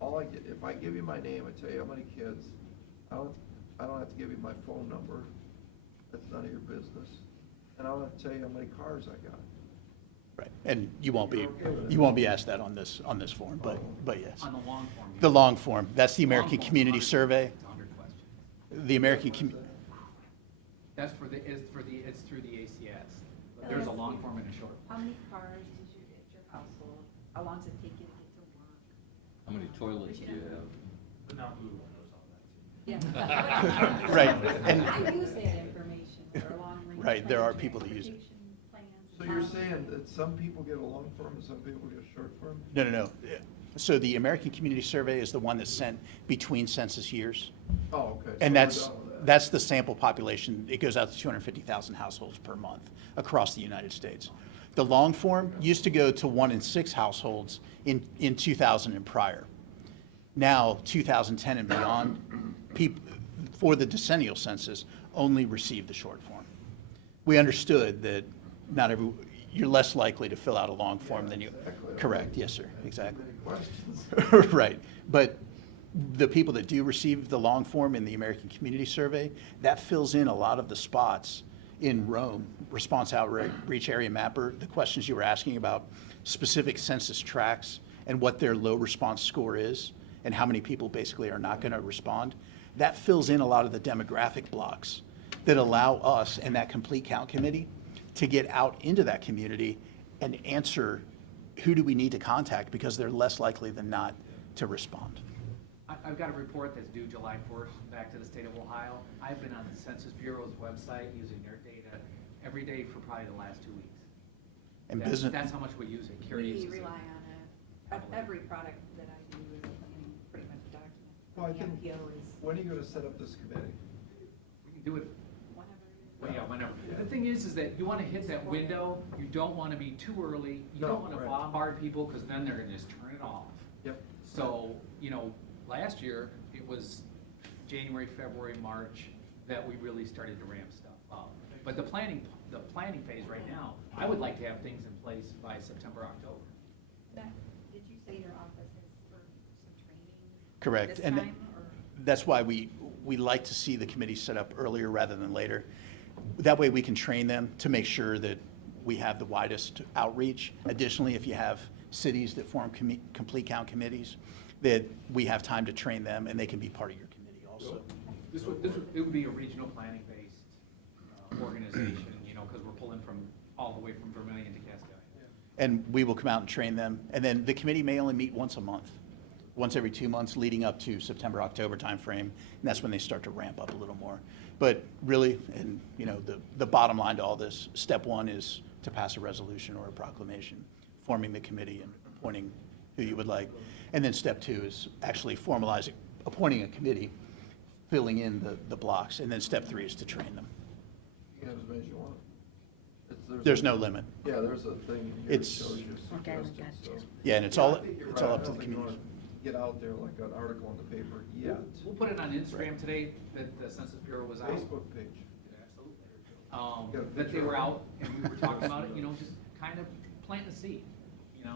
all I get, if I give you my name, I tell you how many kids, I don't have to give you my phone number, that's none of your business. And I don't have to tell you how many cars I got. Right. And you won't be, You're okay with it? you won't be asked that on this form, but yes. On the long form. The long form, that's the Long American form's Community 100 Survey. It's 100 questions. The American, That's it's through the ACS. But there's a long form and a short. How many cars is your household? How long does it take you to get to work? How many toilets do you have? But now Google knows all that too. Yeah. Right, and- I use that information for long-range. Right, there are plan, people that use it. transportation plans, So you're and saying that some people get a long form and some people get a short form? no. So the American Community Survey is the one that's sent between census years. Oh, okay. And So we're that's, done with that. that's the sample population. It goes out to 250,000 households per month across the United States. The long form used to go to 1 in 6 households in 2000 and prior. Now, 2010 and beyond, people, for the decennial census, only receive the short form. We understood that not every, you're less likely to fill out a long form Yeah, than you. exactly. Correct, yes, sir, exactly. Many questions. Right, but the people that do receive the long form in the American Community Survey, that fills in a lot of the spots in Rome, response outreach area mapper, the questions you were asking about specific census tracts and what their low response score is and how many people basically are not going to respond. That fills in a lot of the demographic blocks that allow us and that complete count committee to get out into that community and answer who do we need to contact because they're less likely than not to respond. I've got a report that's due July 1st back to the state of Ohio. I've been on the Census Bureau's website using their data every day for probably the last 2 weeks. And That's- business, That's how much we use it. Curious We to see. rely on it. Every product that I do is pretty much documented. Well, I The think, MPO is when are you gonna set up this committee? We can do it, whenever. well, yeah, whenever. The thing is that you want to hit that window. You don't want to be too early. You No, don't want to right. bombard people because then they're going to just turn it off. Yep. So, last year, it was January, February, March that we really started to ramp stuff up. But the planning phase right now, I would like to have things in place by September, October. Matt, did you say your office is for some training? correct. This And time, or? that's why we like to see the committee set up earlier rather than later. That way we can train them to make sure that we have the widest outreach. Additionally, if you have cities that form complete count committees, that we have time to train them and they can be part of your committee also. It would be a regional planning-based organization, because we're pulling from, all the way from Vermillion to Cascade. And we will come out and train them. And then the committee may only meet once a month, once every 2 months leading up to September, October timeframe. And that's when they start to ramp up a little more. But really, and the bottom line to all this, step one is to pass a resolution or a proclamation, forming the committee and appointing who you would like. And then step two is actually formalizing, appointing a committee, filling in the blocks. And then step three is to train them. You can have as many as you want. There's no limit. Yeah, there's a thing in here that It's- shows you Okay, we suggestions, got so. you. Yeah, and it's Yeah, all, I think you're it's right. all I up to don't the think you community. wanna Get out there like an article in the paper yet. We'll put it on Instagram today, that the Census Bureau was out. Facebook page. Yeah, absolutely. Got a That they picture. were out, and we were talking about it, just kind of planting a seed, for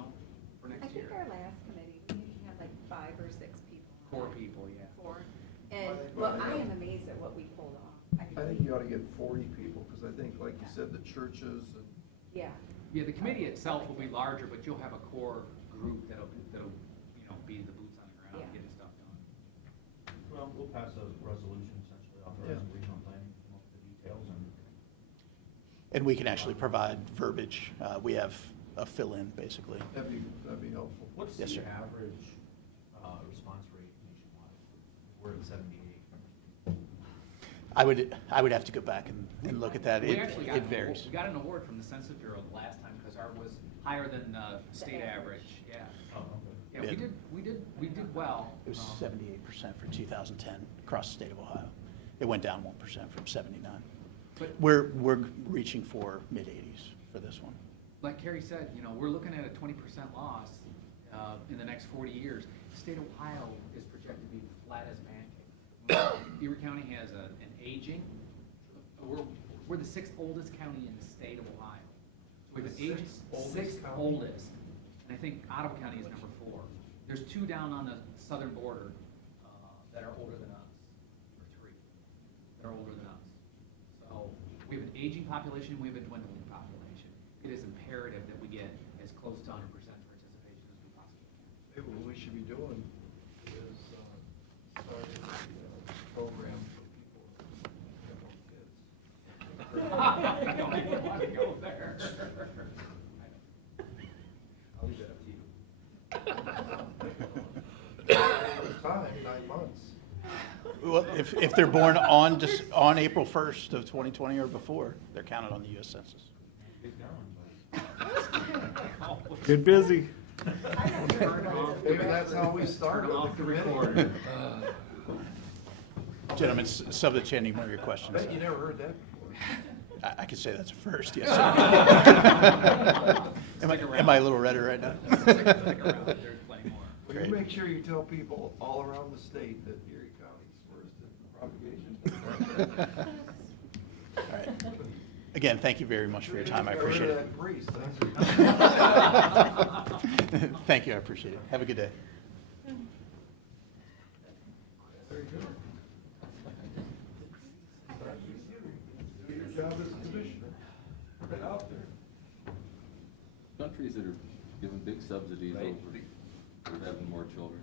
I next think year. our last committee, we usually had like 5 or 6 people. on Core it. people, yeah. 4. And, well, I am amazed at what we pulled off. I think you ought to get 40 people, because I think, like you said, the churches and. Yeah. Yeah, the committee itself will be larger, but you'll have a core group that'll be the boots on the ground, Yeah. getting stuff done. Well, we'll pass a resolution essentially authorizing Yeah. regional planning, come up with the details and. And we can actually provide verbiage. We have a fill-in, basically. That'd be helpful. What's Yes, the sir. average response rate nationwide? We're at 78. I would have to go back and look at that. We actually got It varies. We got an award from the Census Bureau the last time, because ours was higher than the state average, yeah. Oh, okay. Yeah, Yeah. we did well. It was 78% for 2010 across the state of Ohio. It went down 1% from 79. But We're reaching for mid-80s for this one. like Carrie said, we're looking at a 20% loss in the next 40 years. The state of Ohio is projected to be flat as a pancake. Erie County has an aging, we're the 6th oldest county in the state of Ohio. We have an The aging, sixth oldest 6th county? oldest. And I think Ottawa County is number 4. There's 2 down on the southern border that are older than us, or 3 that are older than us. So we have an aging population, we have a dwindling population. It is imperative that we get as close to 100% participation as we possibly can. Maybe what we should be doing is starting a program for people who have no kids. I don't even want to go there. I'll leave that up to you. Time, 9 months. Well, if they're born on April 1st of 2020 or before, they're counted on the U.S. Census. Get going, but. Get busy. Maybe that's how we start. Turn off the committee. recorder. Gentlemen, subject to any more of your questions. Bet you never heard that before. I could say that's a first, yes. Am Stick around. am I a little redder right now? Stick around, there's plenty more. Well, Great. you make sure you tell people all around the state that Erie County's first in propagation. All right. Again, thank you very much for your time. I Got rid appreciate of it. that grease, thanks. Thank you, I appreciate it. Have a good day. Very good. Do your job as a commissioner. Get out there. Countries that are giving big subsidies over for having more children.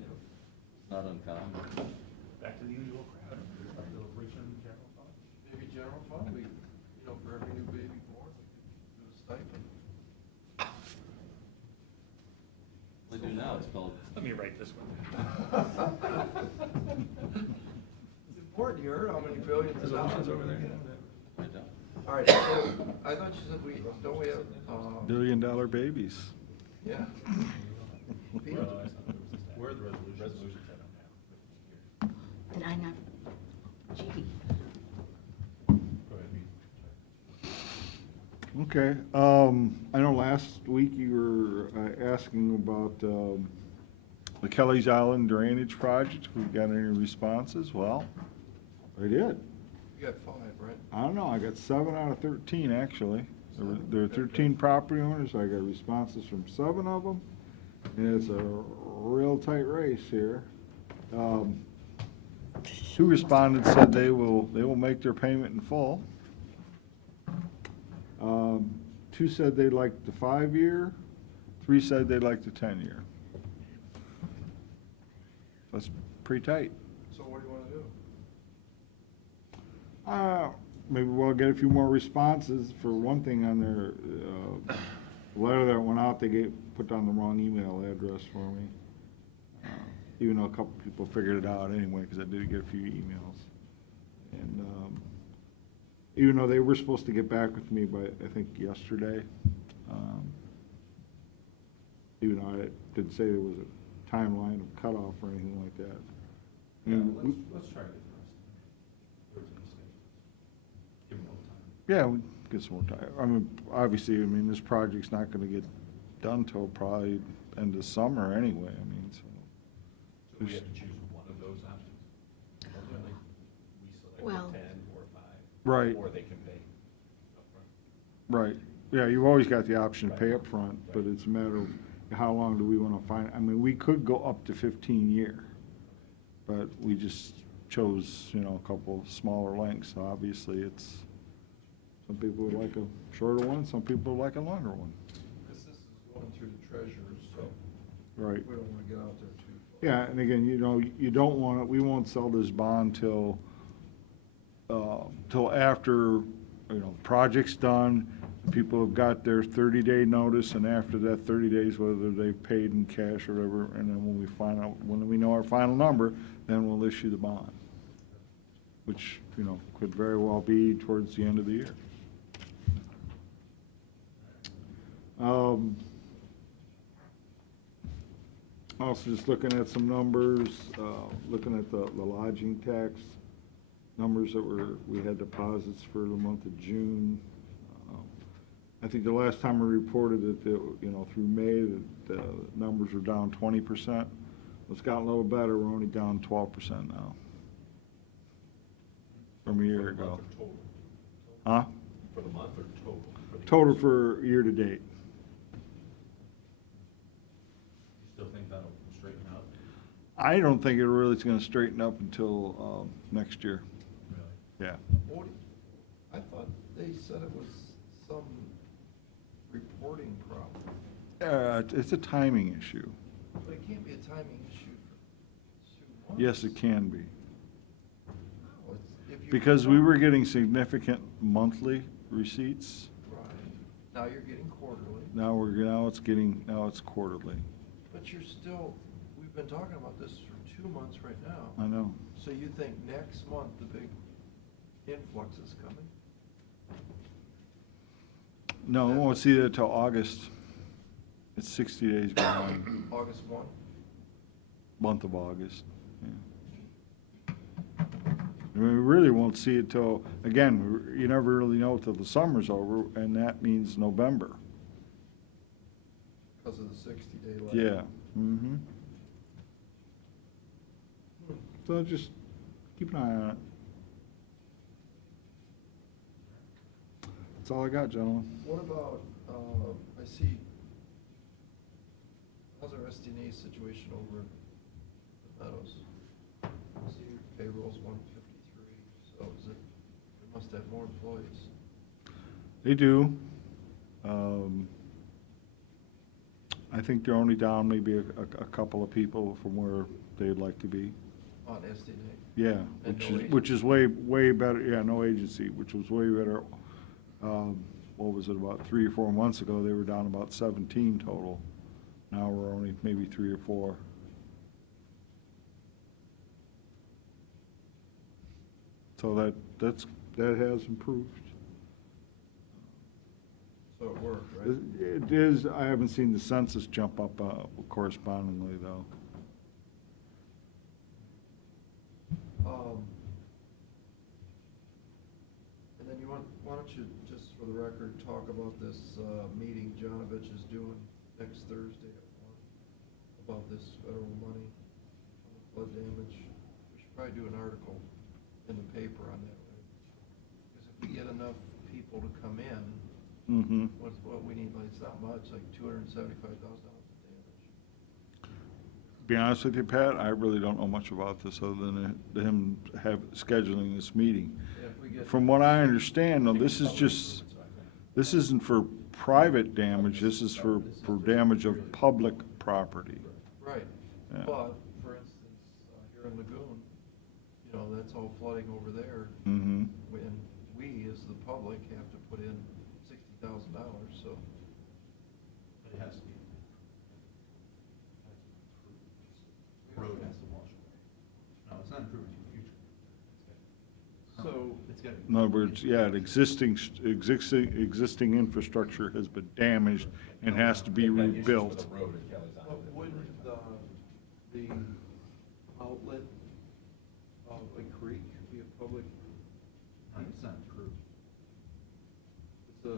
Not uncommon. Back to the usual crowd. Little Richmond general fund. Maybe general fund, we, for every new baby born, we could do a stipend. They do now, it's called. Let me write this one. It's important, you heard how many billions of dollars over there. Right down. All right, so I thought you said don't we have, Billion-dollar babies. yeah? Pete? Where are the resolutions at on now? And I'm not, gee, Go ahead, Pete. Okay, I know last week you were asking about the Kelly's Island drainage project. We got any responses? Well, I did. You got 5, right? I don't know, I got 7 out of 13, actually. There were 13 property owners, I got responses from 7 of them, and it's a real tight race here. 2 respondents said they will make their payment in full. 2 said they'd like the 5-year, 3 said they'd like the 10-year. That's pretty tight. So what do you want to do? Maybe we'll get a few more responses. For one thing, on their letter that went out, they put down the wrong email address for me. Even though a couple people figured it out anyway, because I did get a few emails. And even though they were supposed to get back with me by, I think, yesterday, even though I didn't say there was a timeline of cutoff or anything like that. Yeah, And let's try to get the rest. Where's the schedule? Give them a little time. yeah, we get some more time. I mean, obviously, this project's not gonna get done till probably end of summer anyway, so. So we have to choose one of those options? Ultimately, we Well- select 10 or 5. Right. Or they can pay upfront. Right, yeah, you've always got the option to pay up front, but it's a matter of how long do we wanna we could go up to 15-year, but we just chose, a couple smaller lengths, so obviously it's, some people would like a shorter one, some people would like a longer one. Because this is going through the treasurers, so Right. we don't want to get out there too far. Yeah, and again, you don't want it, we won't sell this bond till after, the project's done, people have got their 30-day notice, and after that 30 days, whether they've paid in cash or whatever, and then when we know our final number, then we'll issue the bond, which, could very well be towards the end of the year. Also, just looking at some numbers, looking at the lodging tax numbers that we had deposits for the month of June. I think the last time we reported that, through May, the numbers were down 20%. It's gotten a little better, we're only down 12% now from a year For the ago. month or total? Huh? For the month or total? For the Total year? for year-to-date. You still think that'll straighten out? I don't think it really is gonna straighten up until next year. Really? Yeah. I thought they said it was some reporting problem. It's a timing issue. But it can't be a timing issue for 2 months. Yes, it can be. No, it's- if you Because we report- were getting significant monthly receipts. Right. Now you're getting quarterly, Now it's quarterly. but you're still, we've been talking about this for 2 months right now. I know. So you think next month the big influx is coming? No, we won't see that till August. It's 60 days behind, August 1? month of August. Yeah. We really won't see it till, again, you never really know till the summer's over, and that means November. Because of the 60-day lag. Yeah. Mm-hmm. So just keep an eye on it. That's all I got, gentlemen. What about, I see, how's our SDNA situation over in the Meadows? I see your payroll's 153, so is it, they must have more employees. They do. I think they're only down maybe a couple of people from where they'd like to be. On SDNA. Yeah, And no which is way better, yeah, no agency, which was way better. What was it, about 3 or 4 months ago, they were down about 17 total. Now we're only maybe 3 or 4. So that has improved. So it worked, right? It is, I haven't seen the census jump up correspondingly, though. And then why don't you, just for the record, talk about this meeting Jonovich is doing next Thursday at 1, about this federal money on the flood damage. We should probably do an article in the paper on that, right? Because if we get enough people to come in, Mm-hmm. what we need, like, it's not much, like $275,000 of damage. Be honest with you, Pat, I really don't know much about this other than him scheduling this meeting. Yeah, if we get. From what I understand, though, this isn't for private damage, this is for damage of public property. Right, Yeah. but, for instance, here in Lagoon, that's all flooding over there. Mm-hmm. And we, as the public, have to put in $60,000, so. But it has to be. The road has to wash away. No, it's not improving to the future. So. It's got. In other words, yeah, existing infrastructure has been damaged and has to be rebuilt. But wouldn't the outlet of a creek be a public? It's not improved. It's a,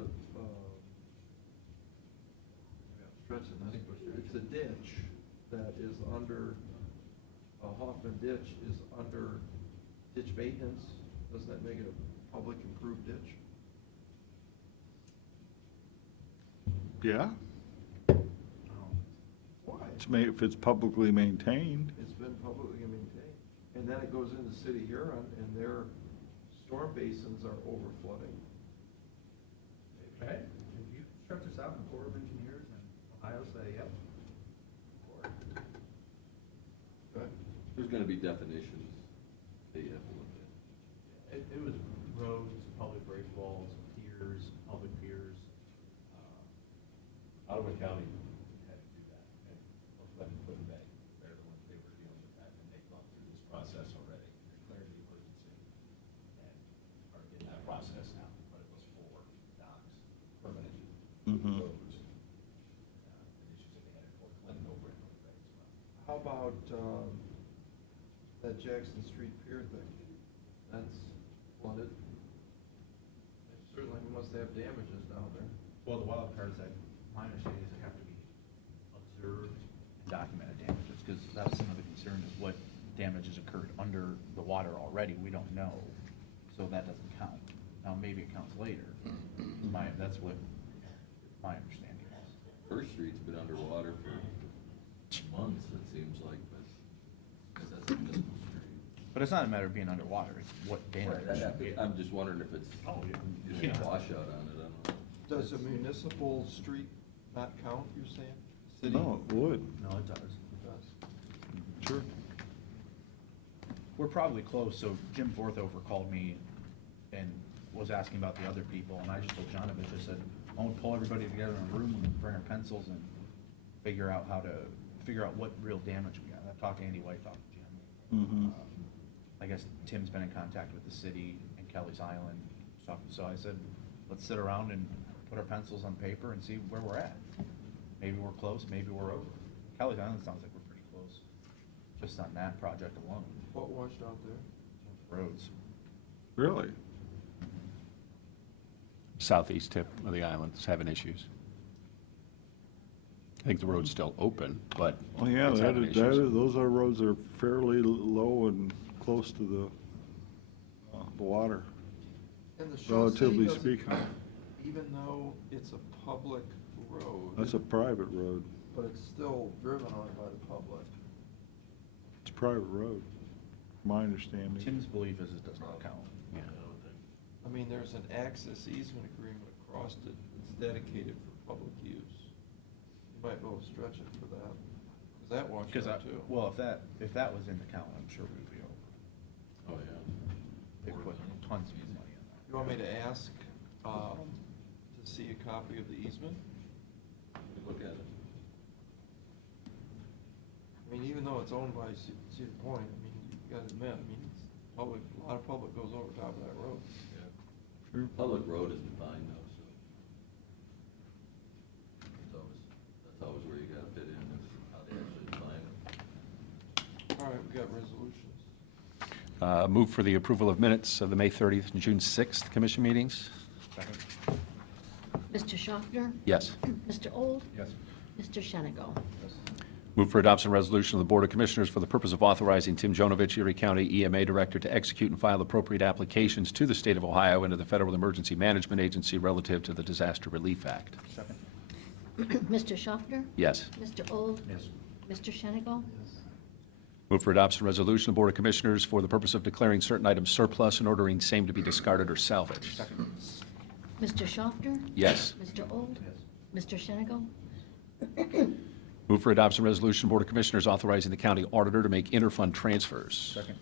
stretching this, it's a ditch that is under, Hoffman Ditch is under ditch maintenance. Doesn't that make it a public improved ditch? Yeah, Why? if it's publicly maintained. It's been publicly maintained. And then it goes into City Huron, and their storm basins are overflooding. Okay, if you stretch this out in the Corps of Engineers and Ohio say, yep. Okay? There's gonna be definitions that you have to look at. It was roads, public break walls, piers, public piers. Ottawa County had to do that, and Glen Bay, they're the ones, they were dealing with that, and they've gone through this process already, declared the emergency, and are in that process now, but it was for docks, permanent Mhm. roads. And issues that they had in Fort Clinton over in North Bay as well. How about, that Jackson Street Pier thing? That's flooded. Certainly, we must have damages down there. Well, the wild card is that, my understanding is they have to be observed and documented damages, because that's some of the concern is what damages occurred under the water already, we don't know, so that doesn't count. Now, maybe it counts later, that's what my understanding is. First Street's been underwater for months, it seems like, but, because that's a municipal street. But it's not a matter of being underwater, it's what damage. I'm just wondering if it's, Oh, yeah. there's a washout on it, I don't know. Does a municipal street not count, you're saying? City? No, it would, No, it does. It does. sure. We're probably close, so Jim Forthover called me and was asking about the other people, and I just told Jonovich, I said, I want to pull everybody together in a room and bring our pencils and figure out what real damage we got. I've talked to Andy White, talked to Jim. Mm-hmm. I guess Tim's been in contact with the city and Kelly's Island, so I said, let's sit around and put our pencils on paper and see where we're at. Maybe we're close, maybe we're over. Kelly's Island sounds like we're pretty close, just on that project alone, What washed out there? roads. Really? Southeast tip of the island is having issues. I think the road's still open, but Oh, yeah, it's having issues. those are roads that are fairly low and close to the water, And the chaussee relatively doesn't speaking. count even though it's a public road. That's a private road. But it's still driven on by the public. It's a private road, my understanding. Tim's belief is it does not count. Yeah. I mean, there's an access easement agreement across it that's dedicated for public use. You might be able to stretch it for that, because that washes Because out too. well, if that was in the count, I'm sure we'd be over. Oh, yeah. They put tons of money in that. You want me to ask, to see a copy of the easement? Look at it. I mean, even though it's owned by Cedar Point, I mean, you gotta admit, I mean, it's public, a lot of public goes over top of that road. Yeah. Sure. Public road is defined though, so. That's always where you gotta fit in, is how they actually define it. All right, we got resolutions. Move for the approval of minutes of the May 30th and June 6th commission meetings. Second? Mr. Schaffner? Yes. Mr. Old? Yes. Mr. Shenigo? Move for adoption of resolution of the Board of Commissioners for the purpose of authorizing Tim Jonovich, Erie County EMA Director, to execute and file appropriate applications to the State of Ohio and to the Federal Emergency Management Agency relative to the Disaster Relief Act. Second? Mr. Schaffner? Yes. Mr. Old? Yes. Mr. Shenigo? Move for adoption of resolution of the Board of Commissioners for the purpose of declaring certain items surplus and ordering same to be discarded or salvaged. Second? Mr. Schaffner? Yes. Mr. Old? Yes. Mr. Shenigo? Move for adoption of resolution, Board of Commissioners authorizing the county auditor to make interfund transfers. Second?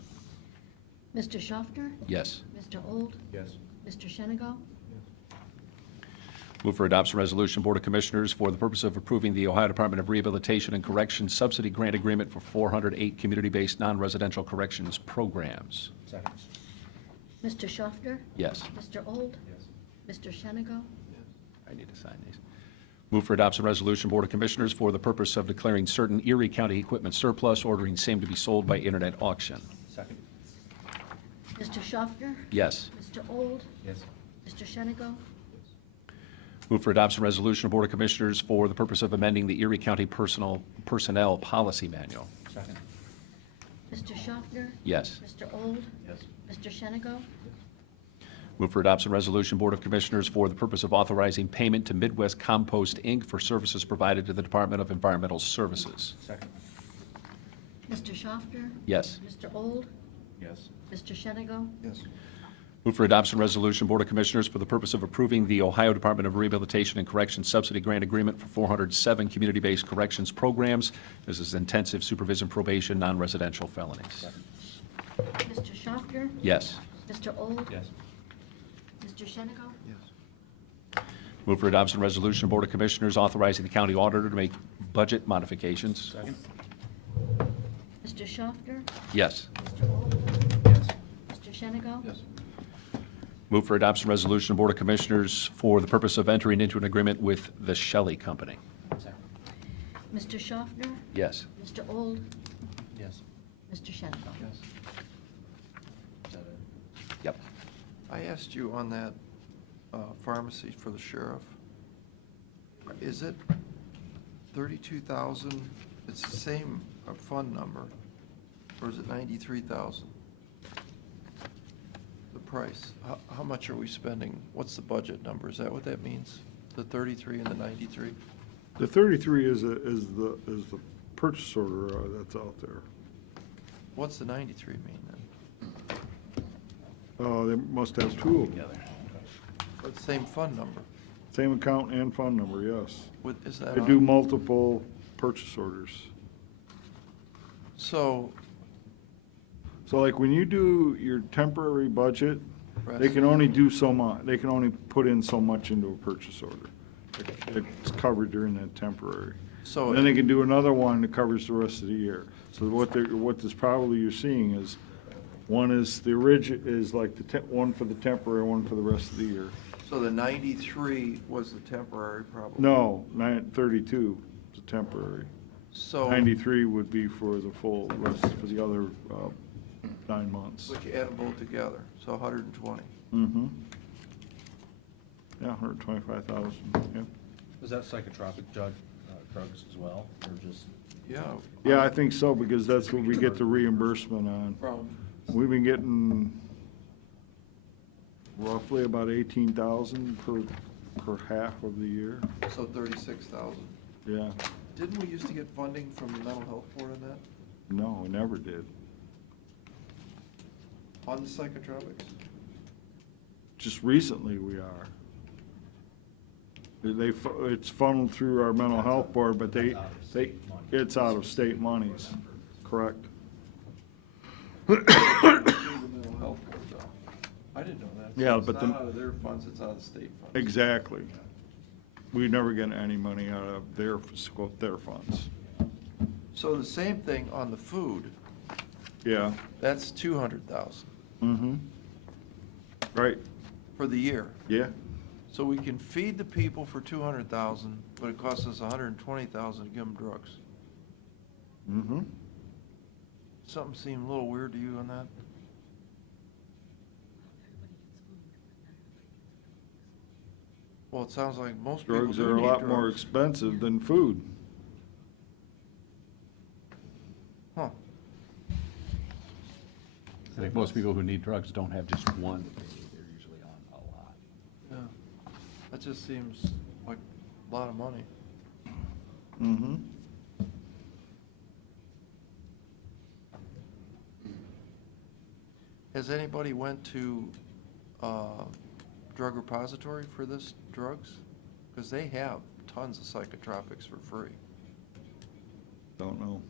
Mr. Schaffner? Yes. Mr. Old? Yes. Mr. Shenigo? Move for adoption of resolution, Board of Commissioners for the purpose of approving the Ohio Department of Rehabilitation and Corrections subsidy grant agreement for 408 community-based non-residential corrections programs. Second? Mr. Schaffner? Yes. Mr. Old? Yes. Mr. Shenigo? I need to sign these. Move for adoption of resolution, Board of Commissioners for the purpose of declaring certain Erie County equipment surplus, ordering same to be sold by internet auction. Second? Mr. Schaffner? Yes. Mr. Old? Yes. Mr. Shenigo? Move for adoption of resolution, Board of Commissioners for the purpose of amending the Erie County personnel policy manual. Second? Mr. Schaffner? Yes. Mr. Old? Yes. Mr. Shenigo? Move for adoption resolution, Board of Commissioners, for the purpose of authorizing payment to Midwest Compost, Inc. for services provided to the Department of Environmental Services. Second? Mr. Schaffner? Yes. Mr. Old? Yes. Mr. Shenigo? Yes. Move for adoption resolution, Board of Commissioners, for the purpose of approving the Ohio Department of Rehabilitation and Corrections subsidy grant agreement for 407 community-based corrections programs. This is intensive supervision probation, non-residential felonies. Mr. Schaffner? Yes. Mr. Old? Yes. Mr. Shenigo? Yes. Move for adoption resolution, Board of Commissioners, authorizing the county auditor to make budget modifications. Second? Mr. Schaffner? Yes. Mr. Old? Yes. Mr. Shenigo? Yes. Move for adoption resolution, Board of Commissioners, for the purpose of entering into an agreement with the Shelley Company. Second? Mr. Schaffner? Yes. Mr. Old? Yes. Mr. Shenigo? Yes. Is that it? Yep. I asked you on that pharmacy for the sheriff, is it 32,000? It's the same fund number, or is it 93,000? The price, how much are we spending? What's the budget number? Is that what that means? The 33 and the 93? The 33 is the purchase order that's out there. What's the 93 mean then? They must have two of them. But same fund number. Same account and phone number, yes. Is that They on? do multiple purchase orders. So, So like when you do your temporary budget, Right. they can only do so much, they can only put in so much into a purchase order. It's covered during that temporary. So Then they can do another one that covers the rest of the year. So what this probably you're seeing is, one is the is like one for the temporary, one for the rest of the year. So the 93 was the temporary probably? No, 32 is a temporary. So. 93 would be for the full rest, for the other 9 months. But you add them both together, so 120. Mm-hmm. Yeah, 125,000, yeah. Is that psychotropic drugs as well, or just? Yeah. Yeah, I think so, because that's what we get the reimbursement on. From, We've been getting roughly about 18,000 per per half of the year. So 36,000. Yeah, Didn't we used to get funding from the mental health board on that? no, we never did. On the psychotropics? Just recently we are. It's funneled through our mental health board, but it's out of state monies, correct? Through the mental health board, though. I didn't know that. So Yeah, it's but not out of their funds, it's out of the state funds. Exactly. We never get any money out of their funds. So the same thing on the food, Yeah, that's 200,000 mm-hmm. Right, for the year. yeah, So we can feed the people for 200,000, but it costs us 120,000 to give them drugs. mm-hmm. Something seem a little weird to you on that? Well, it sounds like most people Drugs do are a need lot more drugs. expensive than food. Huh. I think most people who need drugs don't have just one. They're usually on a lot. Yeah. That just seems like a lot of money. Mm-hmm. Has anybody went to drug repository for this drugs? Because they have tons of psychotropics for free. Don't know.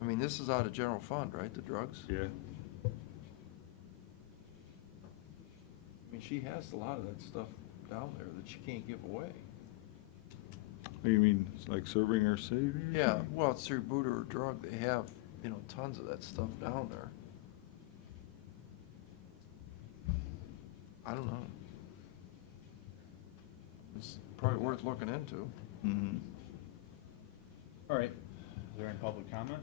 I mean, this is out of general fund, right, the drugs? Yeah. I mean, she has a lot of that stuff down there that she can't give away. You mean, it's like serving our Savior? or Yeah, something? well, it's through Buddha or Drug, they have, tons of that stuff down there. I don't know. It's probably worth looking into. Mhm. All right. Is there any public comment?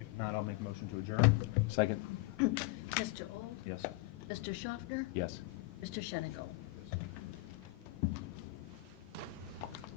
If not, I'll make a motion to adjourn. Second? Mr. Old? Yes. Mr. Schaffner? Yes. Mr. Shenigo?